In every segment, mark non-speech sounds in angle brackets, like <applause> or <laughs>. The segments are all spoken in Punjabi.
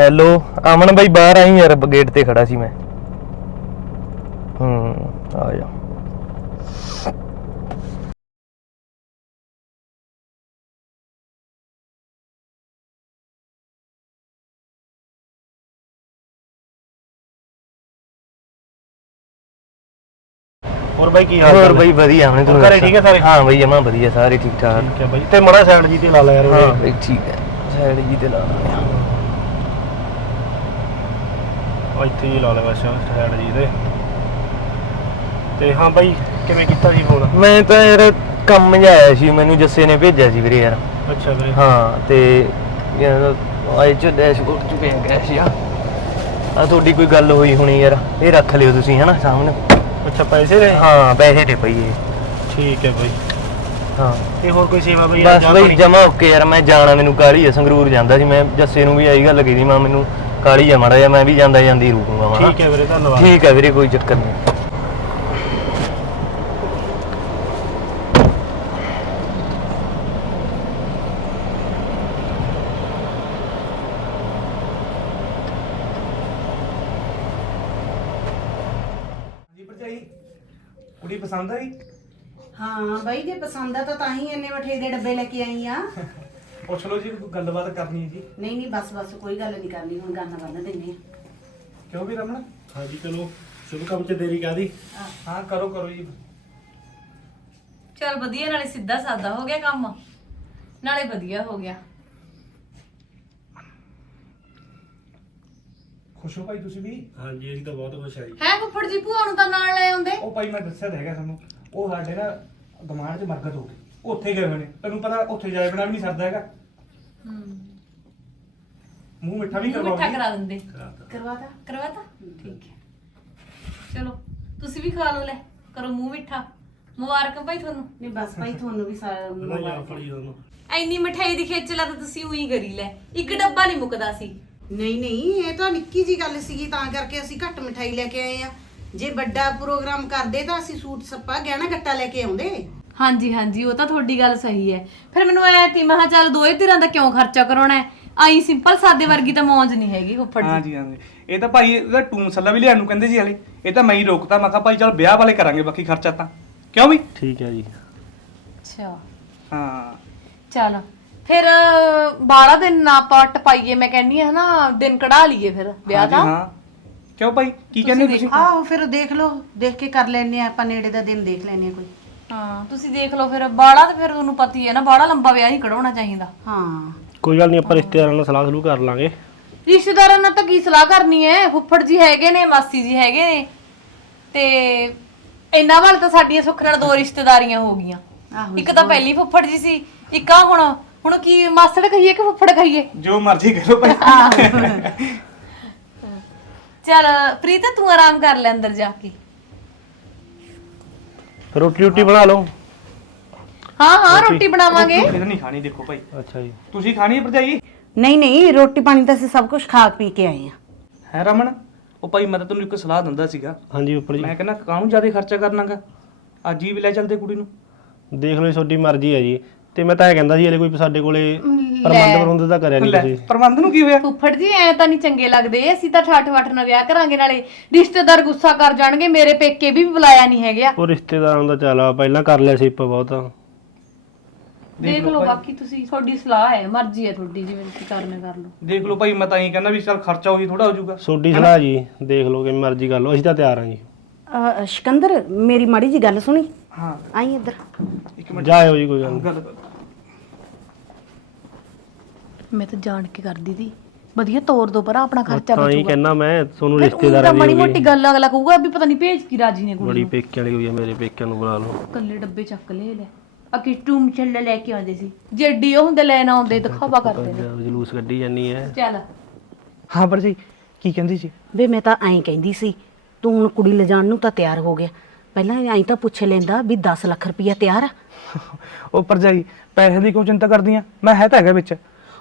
ਹੈਲੋ ਅਮਨ ਬਾਈ ਬਾਹਰ ਆਈ ਯਾਰ ਗੇਟ ਤੇ ਖੜਾ ਸੀ ਮੈਂ। ਹੂੰ ਆ ਜਾ। ਹੋਰ ਬਾਈ ਕੀ ਹਾਲ ਹੋਰ ਬਾਈ ਵਧੀਆ ਮੈਂ ਤੈਨੂੰ ਘਰੇ। ਠੀਕ ਹੈ ਸਾਰੇ? ਹਾਂ ਬਈ ਜਮਾ ਵਧੀਆ ਸਾਰੇ ਠੀਕ ਠਾਕ ਠੀਕ ਹੈ ਬਾਈ। ਤੇ ਮੜਾ ਸਾਈਡ ਜੀ ਤੇ ਲਾ ਲੈ ਯਾਰ ਹਾਂ। ਬਈ ਠੀਕ ਹੈ। ਸਾਈਡ ਜੀ ਤੇ ਲਾ ਲਾ ਉਹ ਇੱਥੇ ਹੀ ਲਾ ਲੈ ਬਸ ਸਾਈਡ ਜੀ ਤੇ। ਤੇ ਹਾਂ ਬਾਈ ਕਿਵੇਂ ਕੀਤਾ ਸੀ ਫੋਨ ਮੈਂ ਤਾਂ ਯਾਰ ਕੰਮ ਜਾਇਆ ਸੀ ਮੈਨੂੰ ਜੱਸੇ ਨੇ ਭੇਜਿਆ ਸੀ ਵੀਰੇ ਯਾਰ। ਅੱਛਾ ਵੀਰੇ। ਹਾਂ ਤੇ ਯਾਰ ਆਏ ਚ ਡੈਸ਼ਬੋਰਡ ਚ ਪਿਆ ਗਿਆ ਸੀ ਆ ਆ ਤੁਹਾਡੀ ਕੋਈ ਗੱਲ ਹੋਈ ਹੋਣੀ ਯਾਰ ਇਹ ਰੱਖ ਲਿਓ ਤੁਸੀਂ ਹਨਾ ਸਾਹਮਣੇ। ਅੱਛਾ ਪੈਸੇ ਦੇ ਹਾਂ ਪੈਸੇ ਦੇ ਪਈਏ ਠੀਕ ਹੈ ਬਾਈ। ਹਾਂ। ਤੇ ਹੋਰ ਕੋਈ ਸੇਵਾ ਬਾਈ ਬਸ ਬਈ ਜਮਾ ਓਕੇ ਯਾਰ ਮੈਂ ਜਾਣਾ ਮੈਨੂੰ ਕਾਲੀ ਆ ਸੰਗਰੂਰ ਜਾਂਦਾ ਸੀ। ਮੈਂ ਜੱਸੇ ਨੂੰ ਵੀ ਆਈ ਗੱਲ ਕਹੀ ਮੈਂ ਮੈਨੂੰ ਕਾਲੀ ਆ ਮਾੜਾ ਜਿਹਾ ਮੈਂ ਵੀ ਜਾਂਦਾ ਜਾਂਦੀ ਰੁਕੂਗਾ ਵਾ ਠੀਕ ਹੈ ਵੀਰੇ ਧੰਨਵਾਦ। ਠੀਕ ਹੈ ਵੀਰੇ ਕੋਈ ਚੱਕਰ ਨਹੀਂ। ਜੀ ਭਰਜਾਈ ਕੁੜੀ ਪਸੰਦ ਆਈ? ਹਾਂ ਬਾਈ ਜੇ ਪਸੰਦ ਆ ਤਾਂ ਤਾਂ ਹੀ ਇੰਨੇ ਮਠੇ ਦੇ ਡੱਬੇ ਲੈ ਕੇ ਆਈ ਆ। ਪੁੱਛ ਲਓ ਜੀ ਕੋਈ ਗੱਲਬਾਤ ਕਰਨੀ ਹੈ ਜੀ। ਨਹੀਂ ਨਹੀਂ ਬਸ ਬਸ ਕੋਈ ਗੱਲ ਨਹੀਂ ਕਰਨੀ ਹੁਣ ਗਾਨਾ ਬੰਨ ਦਿੰਨੇ ਆ ਕਿਉਂ ਵੀ ਰਮਣ ਹਾਂਜੀ ਚਲੋ ਸ਼ੁਭ ਕੰਮ ਚ ਦੇਰੀ ਕਾਦੀ ਹਾਂ। ਕਰੋ ਕਰੋ ਜੀ। ਚਲ ਵਧੀਆ ਨਾਲੇ ਸਿੱਧਾ ਸਾਦਾ ਹੋ ਗਿਆ ਕੰਮ। ਨਾਲੇ ਵਧੀਆ ਹੋ ਗਿਆ। ਖੁਸ਼ ਹੋ ਭਾਈ ਤੁਸੀਂ ਵੀ? ਹਾਂਜੀ ਅਸੀਂ ਤਾਂ ਬਹੁਤ ਖੁਸ਼ ਆਈ ਹੈ ਫੁੱਫੜ ਜੀ ਭੂਆ ਨੂੰ ਤਾਂ ਨਾਲ ਲੈ ਆਉਂਦੇ? ਉਹ ਭਾਈ ਮੈਂ ਦੱਸਿਆ ਤਾਂ ਹੈਗਾ ਤੁਹਾਨੂੰ ਉਹ ਸਾਡੇ ਨਾ ਦਿਮਾਗ 'ਚ ਮਰਗਤ ਹੋ ਗਈ। ਉੱਥੇ ਗਏ ਹੋਏ ਨੇ। ਤੈਨੂੰ ਪਤਾ ਉੱਥੇ ਜਾਏ ਬਿਨਾ ਵੀ ਨਹੀਂ ਸਰਦਾ ਹੈਗਾ। ਮੂੰਹ ਮਿੱਠਾ ਵੀ ਮੂੰਹ ਮਿੱਠਾ ਕਰਾ ਦਿੰਦੇ। ਕਰਵਾਤਾ? ਕਰਵਾਤਾ? ਠੀਕ ਹੈ। ਚਲੋ ਤੁਸੀਂ ਵੀ ਖਾ ਲਓ ਲੈ। ਕਰੋ ਮੂੰਹ ਮਿੱਠਾ। ਮੁਬਾਰਕਾਂ ਭਾਈ ਤੁਹਾਨੂੰ। ਨਹੀਂ ਬਸ ਭਾਈ ਤੁਹਾਨੂੰ ਵੀ ਸਾਰਾ ਨਹੀਂ ਆ ਫੜੀ ਤੁਹਾਨੂੰ ਐਨੀ ਮਠਾਈ ਦੀ ਖੇਚ ਲਾ ਤਾਂ ਤੁਸੀਂ ਉਹੀ ਕਰੀ ਲੈ। ਇੱਕ ਡੱਬਾ ਨਹੀਂ ਮੁੱਕਦਾ ਸੀ। ਨਹੀਂ ਨਹੀਂ ਇਹ ਤਾਂ ਨਿੱਕੀ ਜੀ ਗੱਲ ਸੀਗੀ ਤਾਂ ਕਰਕੇ ਅਸੀਂ ਘੱਟ ਮਠਾਈ ਲੈ ਕੇ ਆਏ ਆ। ਜੇ ਵੱਡਾ ਪ੍ਰੋਗਰਾਮ ਕਰਦੇ ਤਾਂ ਅਸੀਂ ਸੂਟ ਸੱਪਾ ਗਹਿਣਾ ਗੱਟਾ ਲੈ ਕੇ ਆਉਂਦੇ। ਹਾਂਜੀ ਹਾਂਜੀ ਉਹ ਤਾਂ ਤੁਹਾਡੀ ਗੱਲ ਸਹੀ ਹੈ। ਫਿਰ ਮੈਨੂੰ ਐ ਤੀ ਮੈਂ ਕਿਹਾ ਚੱਲ ਦੋਏ ਧਿਰਾਂ ਦਾ ਕਿਉਂ ਖਰਚਾ ਕਰਾਉਣਾ ਹੈ? ਆਈ ਸਿੰਪਲ ਸਾਦੇ ਵਰਗੀ ਤਾਂ ਮੌਜ ਨਹੀਂ ਹੈਗੀ ਫੁੱਫੜ ਜੀ। ਹਾਂਜੀ ਹਾਂਜੀ। ਇਹ ਤਾਂ ਭਾਈ ਇਹਦਾ ਟੂਮ ਸੱਲਾ ਵੀ ਲਿਆਉਣ ਨੂੰ ਕਹਿੰਦੇ ਸੀ ਹਲੇ। ਇਹ ਤਾਂ ਮੈਂ ਹੀ ਰੋਕਤਾ ਮੈਂ ਕਿਹਾ ਭਾਈ ਚਲ ਵਿਆਹ ਵਾਲੇ ਕਰਾਂਗੇ ਬਾਕੀ ਖਰਚਾ ਤਾਂ। ਕਿਉਂ ਵੀ? ਠੀਕ ਹੈ ਜੀ। ਅੱਛਾ। ਹਾਂ। ਚੱਲ ਫਿਰ ਬਾਲਾ ਦਿਨ ਨਾ ਪੱਟ ਪਾਈਏ ਮੈਂ ਕਹਿੰਨੀ ਆ ਨਾ ਦਿਨ ਕਢਾ ਲਈਏ ਫਿਰ ਵਿਆਹ ਹਾਂਜੀ, ਦਾ। ਹਾਂ। ਕਿਉਂ ਭਾਈ? ਕੀ ਕਹਿੰਦੇ ਤੁਸੀਂ ਆਹੋ ਫਿਰ ਦੇਖ ਲਓ ਦੇਖ ਕੇ ਕਰ ਲੈਨੇ ਆ ਆਪਾਂ ਨੇੜੇ ਦਾ ਦਿਨ ਦੇਖ ਲੈਨੇ ਆ ਕੋਈ। ਹਾਂ ਤੁਸੀਂ ਦੇਖ ਲਓ ਫਿਰ ਬਾਲਾ ਤੇ ਫਿਰ ਤੁਹਾਨੂੰ ਪਤਾ ਹੀ ਹੈ ਨਾ ਬਾਲਾ ਲੰਬਾ ਵਿਆਹ ਹੀ ਕਢਾਉਣਾ ਚਾਹੀਦਾ। ਹਾਂ। ਕੋਈ ਗੱਲ ਨਹੀਂ ਆਪਾਂ ਰਿਸ਼ਤੇਦਾਰਾਂ ਨਾਲ ਸਲਾਹ ਸਲੂਹ ਕਰ ਲਾਂਗੇ। ਰਿਸ਼ਤੇਦਾਰਾਂ ਨਾਲ ਤਾਂ ਕੀ ਸਲਾਹ ਕਰਨੀ ਹੈ? ਫੁੱਫੜ ਜੀ ਹੈਗੇ ਨੇ ਮਾਸੀ ਜੀ ਹੈਗੇ ਨੇ। ਤੇ ਇਹਨਾਂ ਵੱਲ ਤਾਂ ਸਾਡੀਆਂ ਸੁੱਖ ਨਾਲ ਦੋ ਰਿਸ਼ਤੇਦਾਰੀਆਂ ਹੋ ਗਈਆਂ। ਆਹੋ ਇੱਕ ਤਾਂ ਪਹਿਲੀ ਫੁੱਫੜ ਜੀ ਸੀ ਇੱਕ ਆ ਹੁਣ ਹੁਣ ਕੀ ਮਾਸੜ ਕਹੀਏ ਕਿ ਫੁੱਫੜ ਕਹੀਏ? ਜੋ ਮਰਜ਼ੀ ਕਰੋ ਭਾਈ। ਚੱਲ ਪ੍ਰੀਤ ਤੂੰ ਆਰਾਮ ਕਰ ਲੈ ਅੰਦਰ ਜਾ ਕੇ। ਰੋਟੀ ਰੋਟੀ ਬਣਾ ਲਓ। ਹਾਂ ਹਾਂ ਰੋਟੀ। ਬਣਾਵਾਂਗੇ। ਇਹ ਨਹੀਂ ਖਾਣੀ ਦੇਖੋ ਭਾਈ। ਅੱਛਾ ਜੀ। ਤੁਸੀਂ ਖਾਣੀ ਹੈ ਭਰਜਾਈ? ਨਹੀਂ ਨਹੀਂ ਰੋਟੀ ਪਾਣੀ ਤਾਂ ਅਸੀਂ ਸਭ ਕੁਝ ਖਾ ਪੀ ਕੇ ਆਏ ਆ ਹੈ ਰਮਨ? ਉਹ ਭਾਈ ਮੈਂ ਤਾਂ ਤੁਹਾਨੂੰ ਇੱਕ ਸਲਾਹ ਦਿੰਦਾ ਸੀਗਾ। ਹਾਂਜੀ ਉੱਪਰ ਜੀ। ਮੈਂ ਕਹਿੰਦਾ ਕਾਹਨੂੰ ਜ਼ਿਆਦਾ ਖਰਚਾ ਕਰਨਾਗਾ? ਅੱਜ ਹੀ ਵੀ ਲੈ ਚੱਲਦੇ ਕੁੜੀ ਨੂੰ। ਦੇਖ ਲਓ ਜੀ, ਤੁਹਾਡੀ ਮਰਜ਼ੀ ਹੈ ਜੀ। ਤੇ ਮੈਂ ਤਾਂ ਇਹ ਕਹਿੰਦਾ ਸੀ ਹਲੇ ਕੋਈ ਸਾਡੇ ਕੋਲੇ ਪ੍ਰਬੰਧ ਪ੍ਰਬੰਧ ਤਾਂ ਕਰਿਆ ਨਹੀਂ ਲੈ ਤੁਸੀਂ। ਪ੍ਰਬੰਧ ਨੂੰ ਕੀ ਹੋਇਆ? ਫੁੱਫੜ ਜੀ ਐ ਤਾਂ ਨਹੀਂ ਚੰਗੇ ਲੱਗਦੇ। ਅਸੀਂ ਤਾਂ ਠਾਠ ਵਾਠ ਨਾਲ ਵਿਆਹ ਕਰਾਂਗੇ ਨਾਲੇ। ਰਿਸ਼ਤੇਦਾਰ ਗੁੱਸਾ ਕਰ ਜਾਣਗੇ ਮੇਰੇ ਪੇਕੇ ਵੀ ਬੁਲਾਇਆ ਨਹੀਂ ਹੈਗਾ ਉਹ ਰਿਸ਼ਤੇਦਾਰਾਂ ਦਾ ਚੱਲ ਪਹਿਲਾਂ ਕਰ ਲਿਆ ਸੀ ਆਪਾਂ ਬਹੁਤ। ਦੇਖ ਲਓ ਬਾਕੀ ਤੁਸੀਂ ਤੁਹਾਡੀ ਸਲਾਹ ਹੈ ਮਰਜ਼ੀ ਹੈ ਤੁਹਾਡੀ ਜਿਵੇਂ ਤੁਸੀਂ ਕਰਨਾ ਕਰ ਲਓ। ਦੇਖ ਲਓ ਭਾਈ ਮੈਂ ਤਾਂ ਇਹੀ ਕਹਿੰਦਾ ਵੀ ਚੱਲ ਖਰਚਾ ਉਹੀ ਥੋੜਾ ਹੋ ਜਾਊਗਾ। ਤੁਹਾਡੀ ਸਲਾਹ ਜੀ ਦੇਖ ਲਓ ਕਿ ਮਰਜ਼ੀ ਕਰ ਲਓ ਅਸੀਂ ਤਾਂ ਤਿਆਰ ਹਾਂ ਜੀ। ਅਹ, ਸਿਕੰਦਰ ਮੇਰੀ ਮਾੜੀ ਜੀ ਗੱਲ ਸੁਣੀ। ਹਾਂ। ਆਈ ਇੱਧਰ। ਇੱਕ ਮਿੰਟ। ਜਾਇਓ ਜੀ ਕੋਈ ਗੱਲ ਨੀ। ਗੱਲ ਕਰ। ਮੈਂ ਤਾਂ ਜਾਣ ਕੇ ਕਰਦੀ ਸੀ। ਵਧੀਆ ਤੋਰ ਦੋ ਪਰ ਆਪਣਾ ਖਰਚਾ ਤਾਂ ਹੀ ਬਚੂਗਾ। ਕਹਿੰਦਾ ਮੈਂ ਤੁਹਾਨੂੰ ਰਿਸ਼ਤੇਦਾਰਾਂ ਦੀ ਮੋਟੀ ਗੱਲ ਅਗਲਾ ਕਹੂਗਾ ਵੀ ਪਤਾ ਨਹੀਂ ਭੇਜ ਕੀ ਰਾਜੀ ਨੇ ਕੁੜੀ ਬੜੀ ਨੂੰ। ਪੇਕਿਆਂ ਵਾਲੀ ਹੋਈ ਹੈ ਮੇਰੇ ਪੇਕਿਆਂ ਨੂੰ ਬੁਲਾ ਲਓ। ਕੱਲੇ ਡੱਬੇ ਚੱਕ ਲੈ ਲੈ। ਆ ਕਿ ਟੂਮ ਚੱਲ ਲੈ ਕੇ ਆਉਂਦੇ ਸੀ। ਜੇਡੀ ਉਹ ਹੁੰਦੇ ਲੈਣ ਆਉਂਦੇ ਦਿਖਾਵਾ ਕਰਦੇ ਨੇ। ਜਲੂਸ ਕੱਢੀ ਜਾਨੀ ਹੈ ਚੱਲ। ਹਾਂ ਭਰਜਾਈ ਕੀ ਕਹਿੰਦੀ ਸੀ? ਵੇ ਮੈਂ ਤਾਂ ਐਂ ਕਹਿੰਦੀ ਸੀ ਤੂੰ ਹੁਣ ਕੁੜੀ ਲਿਜਾਣ ਨੂੰ ਤਾਂ ਤਿਆਰ ਹੋ ਗਿਆ। ਪਹਿਲਾਂ ਐਂ ਤਾਂ ਪੁੱਛ ਲੈਂਦਾ ਵੀ 10 ਲੱਖ ਰੁਪਈਆ ਤਿਆਰ ਆ। ਉਹ ਭਰਜਾਈ ਪੈਸੇ ਦੀ ਕਿਉਂ ਚਿੰਤਾ ਕਰਦੀਆਂ ਮੈਂ ਹੈ ਤਾਂ ਹੈਗਾ ਵਿੱਚ।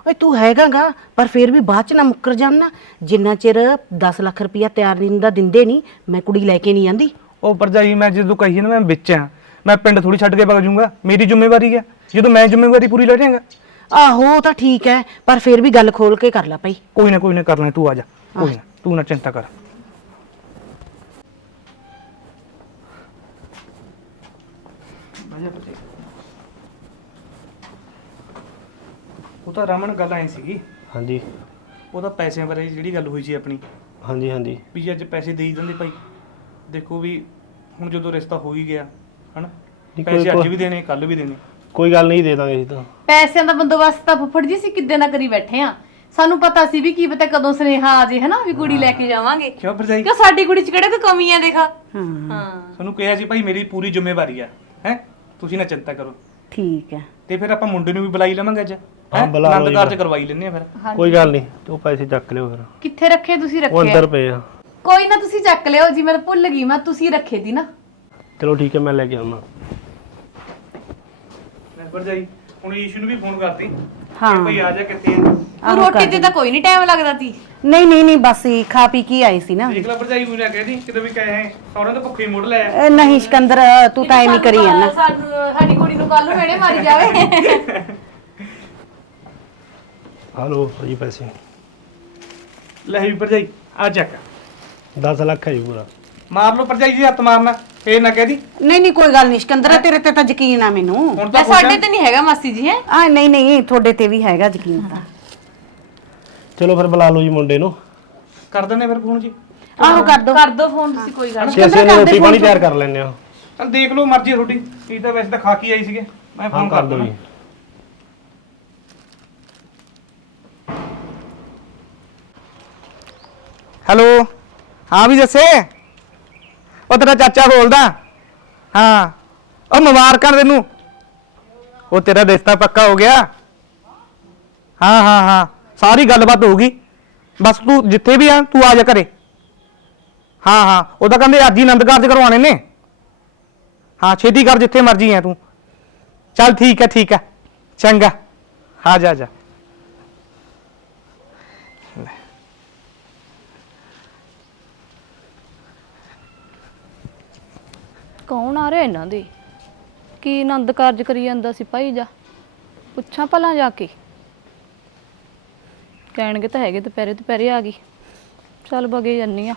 ਓਏ ਤੂੰ ਹੈਗਾਗਾ ਪਰ ਫਿਰ ਵੀ ਬਾਅਦ ਚ ਨਾ ਮੁੱਕਰ ਜਾਣਾ ਜਿੰਨਾ ਚਿਰ 10 ਲੱਖ ਰੁਪਈਆ ਤਿਆਰ ਨਹੀਂ ਹੁੰਦਾ ਦਿੰਦੇ ਨਹੀਂ ਮੈਂ ਕੁੜੀ ਲੈ ਕੇ ਨਹੀਂ ਆਂਦੀ। ਉਹ ਭਰਜਾਈ ਮੈਂ ਜਦੋਂ ਕਹੀ ਨਾ ਮੈਂ ਵਿੱਚ ਆ। ਮੈਂ ਪਿੰਡ ਥੋੜੀ ਛੱਡ ਕੇ ਭੱਜ ਜਾਊਂਗਾ। ਮੇਰੀ ਜ਼ਿੰਮੇਵਾਰੀ ਹੈ ਜਦੋਂ ਮੈਂ ਜ਼ਿੰਮੇਵਾਰੀ ਪੂਰੀ ਲੈ ਜਾਵਾਂਗਾ ਆਹੋ ਉਹ ਤਾਂ ਠੀਕ ਹੈ ਪਰ ਫਿਰ ਵੀ ਗੱਲ ਖੋਲ ਕੇ ਕਰ ਲੈ ਭਾਈ। ਕੋਈ ਨਾ ਕੋਈ ਨਾ ਕਰ ਲੈ ਤੂੰ ਆ ਜਾ। ਕੋਈ ਨਾ ਤੂੰ ਨਾ ਚਿੰਤਾ ਕਰ। ਤਾਂ ਰਮਨ ਗੱਲ ਆਈ ਸੀਗੀ। ਹਾਂਜੀ। ਉਹ ਤਾਂ ਪੈਸਿਆਂ ਬਾਰੇ ਜਿਹੜੀ ਗੱਲ ਹੋਈ ਸੀ ਆਪਣੀ। ਹਾਂਜੀ ਹਾਂਜੀ। ਵੀ ਅੱਜ ਪੈਸੇ ਦੇ ਹੀ ਦਿੰਦੇ ਭਾਈ। ਦੇਖੋ ਵੀ ਹੁਣ ਜਦੋਂ ਰਿਸ਼ਤਾ ਹੋ ਹੀ ਗਿਆ ਹਨਾ? ਨਹੀਂ, ਕੋਈ- ਪੈਸੇ ਅੱਜ ਕੋਈ- ਵੀ ਦੇਣੇ ਕੱਲ ਵੀ ਦੇਣੇ। ਕੋਈ ਗੱਲ ਨਹੀਂ ਦੇ ਦਾਂਗੇ ਅਸੀਂ ਤਾਂ। ਪੈਸਿਆਂ ਦਾ ਬੰਦੋਬਸਤ ਤਾਂ ਫੁੱਫੜ ਜੀ ਅਸੀਂ ਕਿੱਦੇ ਨਾ ਕਰੀ ਬੈਠੇ ਆ ਸਾਨੂੰ ਪਤਾ ਸੀ ਵੀ ਕੀ ਪਤਾ ਕਦੋਂ ਸੁਨੇਹਾ ਆ ਜੇ ਹਨਾ? ਵੀ ਕੁੜੀ ਲੈ ਕੇ ਜਾਵਾਂਗੇ। ਕਿਉਂ ਭਰਜਾਈ? ਕਿਉਂ ਸਾਡੀ ਕੁੜੀ ਚ ਕਿਹੜੇ ਕੋਈ ਕਮੀ ਆ ਦੇਖਾ? ਹਾਂ। ਤੁਹਾਨੂੰ ਕਿਹਾ ਸੀ ਭਾਈ ਮੇਰੀ ਪੂਰੀ ਜ਼ਿੰਮੇਵਾਰੀ ਆ ਹੈ? ਤੁਸੀਂ ਨਾ ਚਿੰਤਾ ਕਰੋ। ਠੀਕ ਹੈ। ਤੇ ਫਿਰ ਆਪਾਂ ਮੁੰਡੇ ਨੂੰ ਵੀ ਬੁਲਾਈ ਲਵਾਂਗੇ ਅੱਜ। ਹਾਂ, ਬੁਲਾ ਲਓ ਆਨੰਦ ਜੀ, ਕਾਰਜ। ਕਰਵਾਈ ਲੈਣੇ ਆ ਫਿਰ। ਕੋਈ ਗੱਲ ਨਹੀਂ ਤੇ ਉਹ ਪੈਸੇ ਚੱਕ ਲਿਓ ਫਿਰ। ਕਿੱਥੇ ਰੱਖੇ ਤੁਸੀਂ ਉਹ ਰੱਖੇ ਅੰਦਰ ਆ? ਪਏ ਆ। ਕੋਈ ਨਾ ਤੁਸੀਂ ਚੱਕ ਲਿਓ ਜੀ ਮੈਂ ਤਾਂ ਭੁੱਲ ਗਈ ਮੈਂ ਤੁਸੀਂ ਰੱਖੇ ਦੀ ਨਾ। ਚਲੋ ਠੀਕ ਹੈ ਮੈਂ ਲੈ ਕੇ ਆਉਣਾ ਭਰਜਾਈ ਹੁਣ ਈਸ਼ੂ ਨੂੰ ਵੀ ਫੋਨ ਕਰਦੀ। ਹਾਂ। ਕਿ ਭਾਈ ਆ ਜਾ ਕਿੱਥੇ ਆ? ਉਹ ਰੋਟੀ ਤੇ ਤਾਂ ਕੋਈ ਨਹੀਂ ਟਾਈਮ ਲੱਗਦਾ ਤੀ ਨਹੀਂ ਨਹੀਂ ਨਹੀਂ ਬਸ ਹੀ ਖਾ ਪੀ ਕੇ ਆਈ ਸੀ ਨਾ। ਦੇਖ ਲੈ ਭਰਜਾਈ ਨੂੰ ਨਾ ਕਹਿਦੀ ਕਿਤੇ ਵੀ ਕਹੇ ਹੈ ਸੌਰਾਂ ਤੋਂ ਭੁੱਖੇ ਮੁੜ ਲੈ ਅ, ਨਹੀਂ ਸਿਕੰਦਰ ਤੂੰ ਤਾਂ ਐਵੇਂ ਕਰੀ ਜਾਂਦਾ ਸਾਨੂੰ ਸਾਡੀ ਕੁੜੀ ਨੂੰ ਕੱਲ ਨੂੰ ਮੇੜੇ ਮਾਰੀ ਜਾਵੇ। <laughs> ਹਲੋ ਜੀ ਪੈਸੇ ਲੈ ਵੀ ਭਰਜਾਈ ਆ ਚੱਕ 10 ਲੱਖ ਹੈ ਜੀ ਪੂਰਾ ਮਾਰ ਲਓ ਭਰਜਾਈ ਜੀ ਹੱਥ ਮਾਰਨਾ ਫੇਰ ਨਾ ਕਹਿਦੀ ਨਹੀਂ ਨਹੀਂ ਕੋਈ ਗੱਲ ਨਹੀਂ ਸਿਕੰਦਰ ਤੇਰੇ ਤੇ ਤਾਂ ਯਕੀਨ ਆ ਮੈਨੂੰ ਹੁਣ ਤਾਂ ਸਾਡੇ ਤੇ ਨਹੀਂ ਹੈਗਾ ਮਾਸੀ ਜੀ ਹੈ ਆ ਨਹੀਂ ਨਹੀਂ ਤੁਹਾਡੇ ਤੇ ਵੀ ਹੈਗਾ ਯਕੀਨ ਤਾਂ ਚਲੋ ਫਿਰ ਬੁਲਾ ਲਓ ਜੀ ਮੁੰਡੇ ਨੂੰ ਕਰ ਦਿੰਦੇ ਫਿਰ ਫੋਨ ਜੀ ਆਹੋ ਕਰ ਦੋ ਕਰ ਦੋ ਫੋਨ ਤੁਸੀਂ ਕੋਈ ਗੱਲ ਤੇ ਅਸੀਂ ਇਹਨੂੰ ਰੋਟੀ ਪਾਣੀ ਤਿਆਰ ਕਰ ਲੈਂਦੇ ਆ ਚਲ ਦੇਖ ਲਓ ਮਰਜ਼ੀ ਤੁਹਾਡੀ ਇਹ ਤਾਂ ਵੈਸੇ ਤਾਂ ਖਾ ਕੇ ਆਈ ਸੀਗੇ ਮੈਂ ਫੋਨ ਕਰ ਦੂੰ ਜੀ ਹੈਲੋ? ਹਾਂ ਵੀ ਜੱਸੇ? ਉਹ ਤੇਰਾ ਚਾਚਾ ਬੋਲਦਾ। ਹਾਂ। ਉਹ ਮੁਬਾਰਕਾਂ ਤੈਨੂੰ। ਉਹ ਤੇਰਾ ਰਿਸ਼ਤਾ ਪੱਕਾ ਹੋ ਗਿਆ। ਹਾਂ ਹਾਂ ਹਾਂ। ਸਾਰੀ ਗੱਲਬਾਤ ਹੋ ਗਈ ਬਸ ਤੂੰ ਜਿੱਥੇ ਵੀ ਆ, ਤੂੰ ਆ ਜਾ ਘਰੇ। ਹਾਂ ਹਾਂ। ਉਹ ਤਾਂ ਕਹਿੰਦੇ ਅੱਜ ਹੀ ਆਨੰਦ ਕਾਰਜ ਕਰਵਾਉਣੇ ਨੇ। ਹਾਂ, ਛੇਤੀ ਕਰ ਜਿੱਥੇ ਮਰਜ਼ੀ ਆ ਤੂੰ। ਚੱਲ ਠੀਕ ਹੈ ਠੀਕ ਹੈ। ਚੰਗਾ। ਆ ਜਾ ਆ ਜਾ। ਕੌਣ ਆ ਰਿਹਾ ਇਹਨਾਂ ਦੇ? ਕੀ ਆਨੰਦ ਕਾਰਜ ਕਰੀ ਜਾਂਦਾ ਸੀ ਭਾਈ ਜਾ? ਪੁੱਛਾਂ ਭਲਾ ਜਾ ਕੇ। ਕਹਿਣਗੇ ਤਾਂ ਹੈਗੇ ਦੁਪਹਿਰੇ ਦੁਪਹਿਰੇ ਆ ਗਈ। ਚੱਲ ਬਗੇ ਜੰਨੀ ਆ।